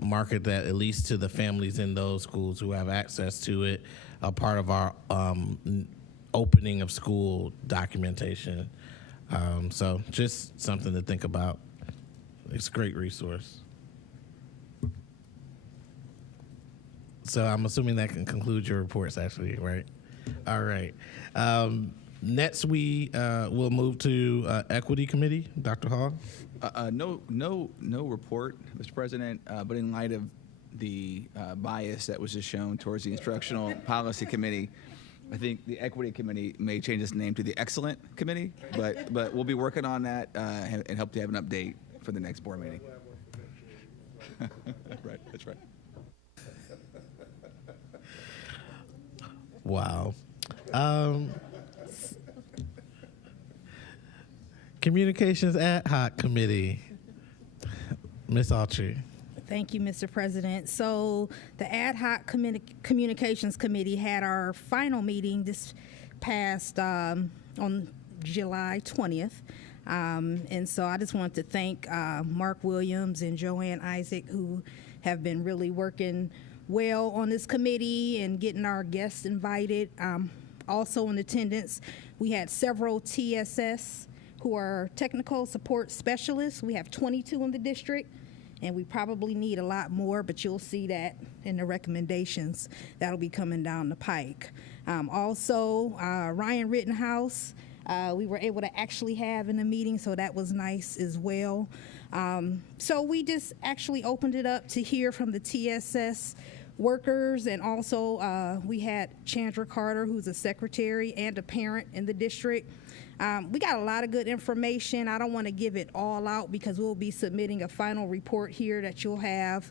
market that at least to the families in those schools who have access to it, a part of our opening of school documentation. So just something to think about. It's a great resource. So I'm assuming that can conclude your reports, actually, right? All right. Next, we will move to Equity Committee. Dr. Hall? No report, Mr. President, but in light of the bias that was just shown towards the Instructional Policy Committee, I think the Equity Committee may change its name to the Excellent Committee, but we'll be working on that and hope to have an update for the next board meeting. Right, that's right. Wow. Communications Ad Hoc Committee. Ms. Autry. Thank you, Mr. President. So the Ad Hoc Communications Committee had our final meeting this past on July 20th. And so I just want to thank Mark Williams and Joanne Isaac, who have been really working well on this committee and getting our guests invited. Also in attendance, we had several TSS who are technical support specialists. We have 22 in the district, and we probably need a lot more, but you'll see that in the recommendations that'll be coming down the pike. Also, Ryan Rittenhouse, we were able to actually have in the meeting, so that was nice as well. So we just actually opened it up to hear from the TSS workers, and also we had Chandra Carter, who's a secretary and a parent in the district. We got a lot of good information. I don't want to give it all out because we'll be submitting a final report here that you'll have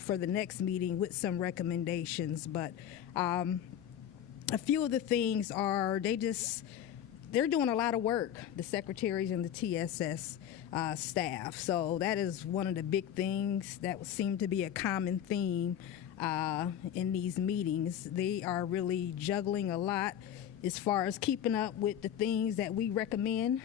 for the next meeting with some recommendations. But a few of the things are they're doing a lot of work, the secretaries and the TSS staff. So that is one of the big things that seemed to be a common theme in these meetings. They are really juggling a lot as far as keeping up with the things that we recommend.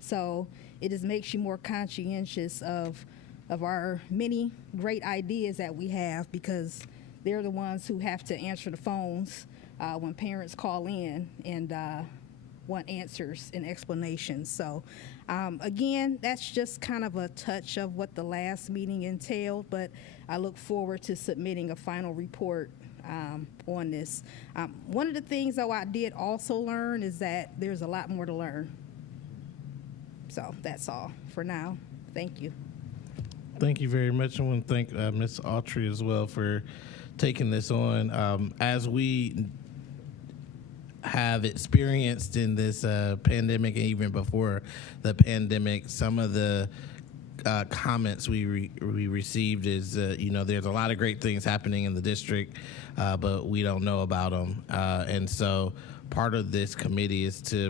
So it just makes you more conscientious of our many great ideas that we have, because they're the ones who have to answer the phones when parents call in and want answers and explanations. So again, that's just kind of a touch of what the last meeting entailed, but I look forward to submitting a final report on this. One of the things, though, I did also learn is that there's a lot more to learn. So that's all for now. Thank you. Thank you very much. I want to thank Ms. Autry as well for taking this on. As we have experienced in this pandemic, and even before the pandemic, some of the comments we received is, there's a lot of great things happening in the district, but we don't know about them. And so part of this committee is to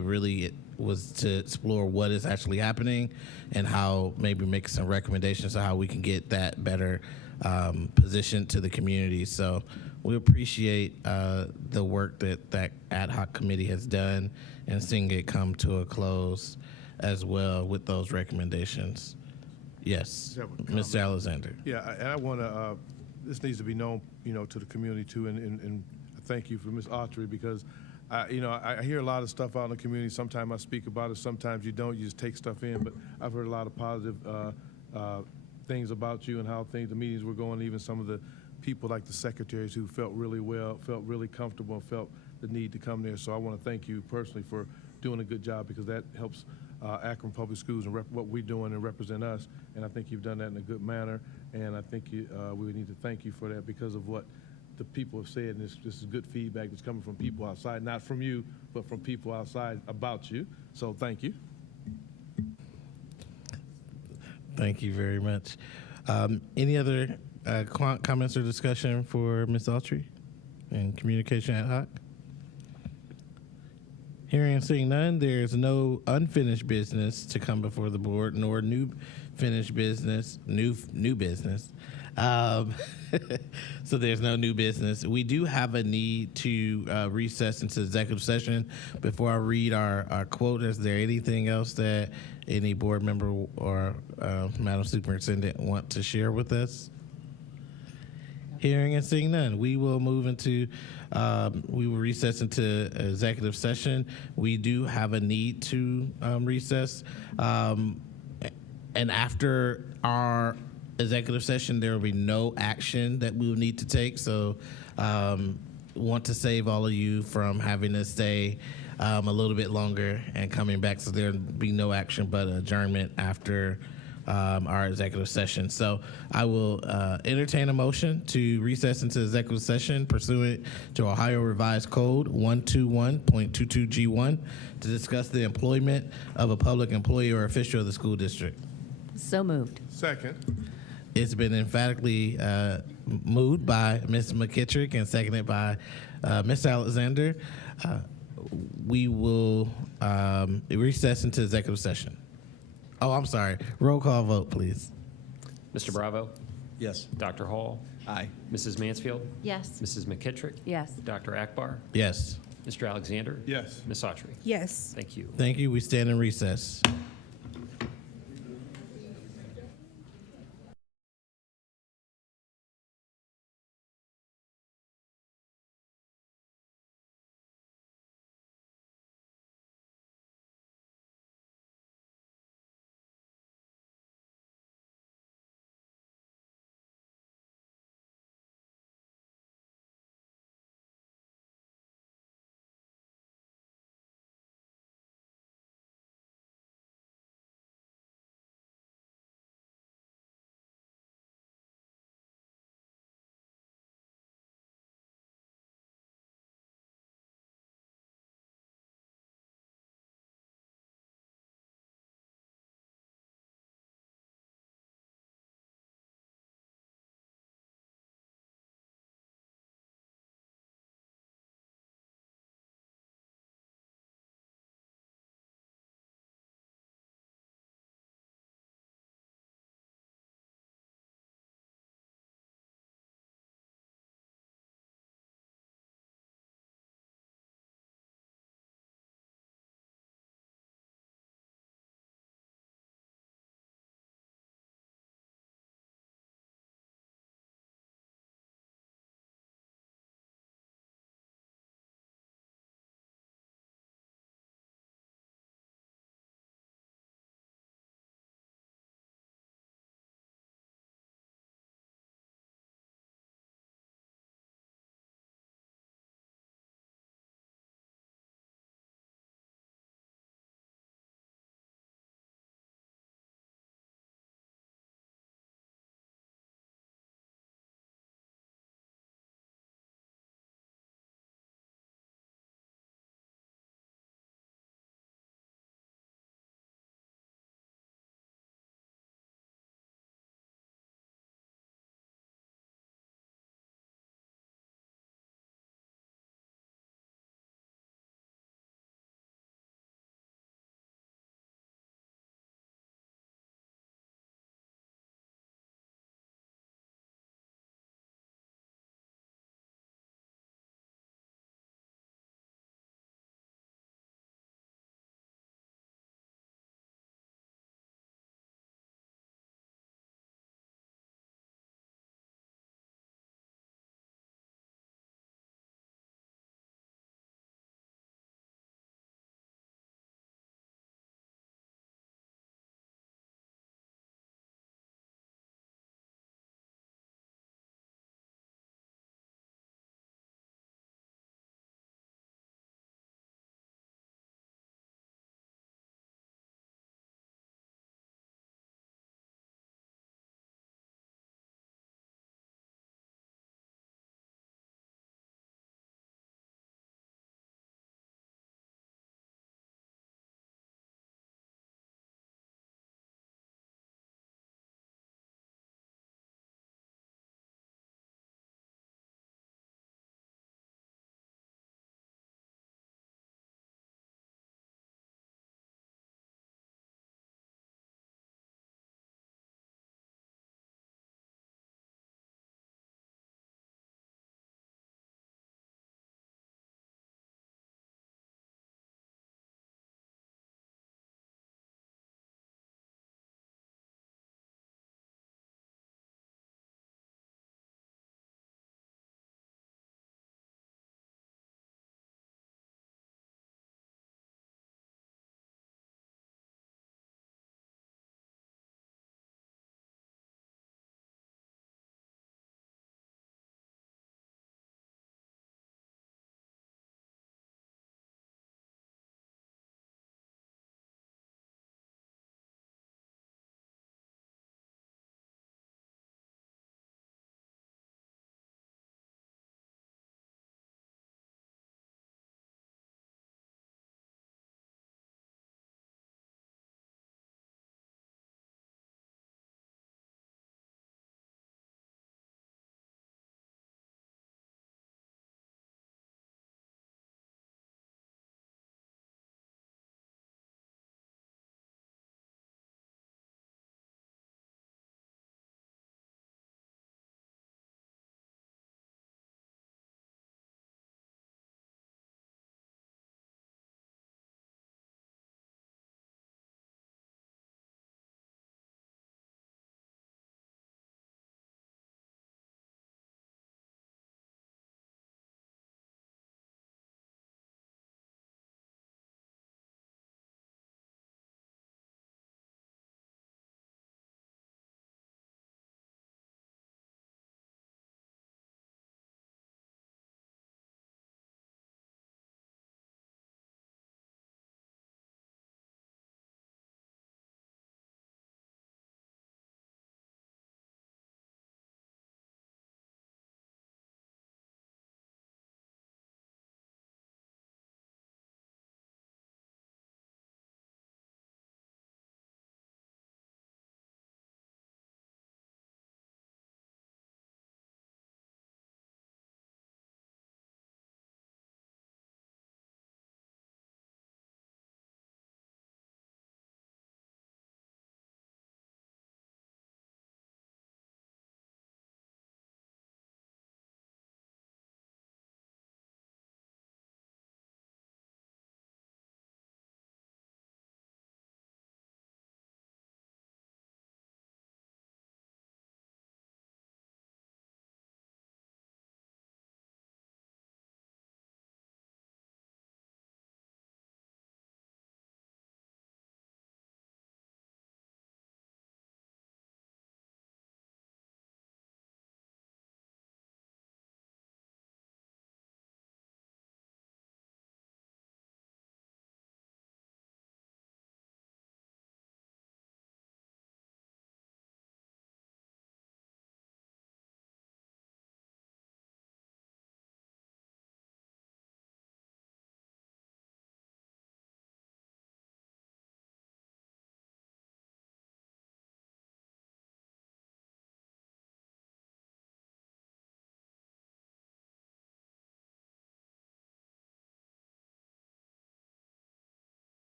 explore what is actually happening and how maybe make some recommendations on how we can get that better positioned to the community. So we appreciate the work that Ad Hoc Committee has done and seeing it come to a close as well with those recommendations. Yes, Mr. Alexander. Yeah, and I want to, this needs to be known, to the community too, and thank you for Ms. Autry, because I hear a lot of stuff out in the community. Sometimes I speak about it, sometimes you don't, you just take stuff in, but I've heard a lot of positive things about you and how the meetings were going, even some of the people like the secretaries who felt really well, felt really comfortable, and felt the need to come there. So I want to thank you personally for doing a good job, because that helps Akron Public Schools and what we're doing and represent us. And I think you've done that in a good manner. And I think we need to thank you for that, because of what the people have said. And this is good feedback that's coming from people outside, not from you, but from people outside about you. So thank you. Thank you very much. Any other comments or discussion for Ms. Autry and Communication Ad Hoc? Hearing and seeing none, there's no unfinished business to come before the board, nor new finished business, new business. So there's no new business. We do have a need to recess into executive session. Before I read our quote, is there anything else that any board member or Madam Superintendent want to share with us? Hearing and seeing none, we will move into, we will recess into executive session. We do have a need to recess. And after our executive session, there will be no action that we will need to take. So want to save all of you from having to stay a little bit longer and coming back. So there will be no action but adjournment after our executive session. So I will entertain a motion to recess into executive session pursuant to Ohio Revised Code 121.22G1 to discuss the employment of a public employee or official of the school district. So moved. Second. It's been emphatically moved by Ms. McKittrick and seconded by Ms. Alexander. We will recess into executive session. Oh, I'm sorry. Roll call vote, please. Mr. Bravo? Yes. Dr. Hall? Aye. Mrs. Mansfield? Yes. Mrs. McKittrick? Yes. Dr. Akbar? Yes. Mr. Alexander? Yes. Ms. Autry? Yes. Thank you. Thank you. We stand in recess.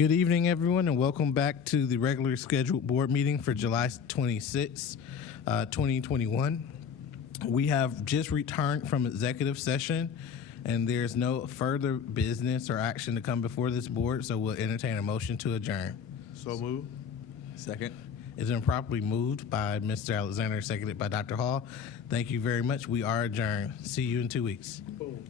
Good evening, everyone, and welcome back to the regularly scheduled board meeting for July 26, 2021. We have just returned from executive session, and there's no further business or action to come before this board, so we'll entertain a motion to adjourn. So moved. Second. It's been properly moved by Mr. Alexander, seconded by Dr. Hall. Thank you very much. We are adjourned. See you in 2 weeks. Boom.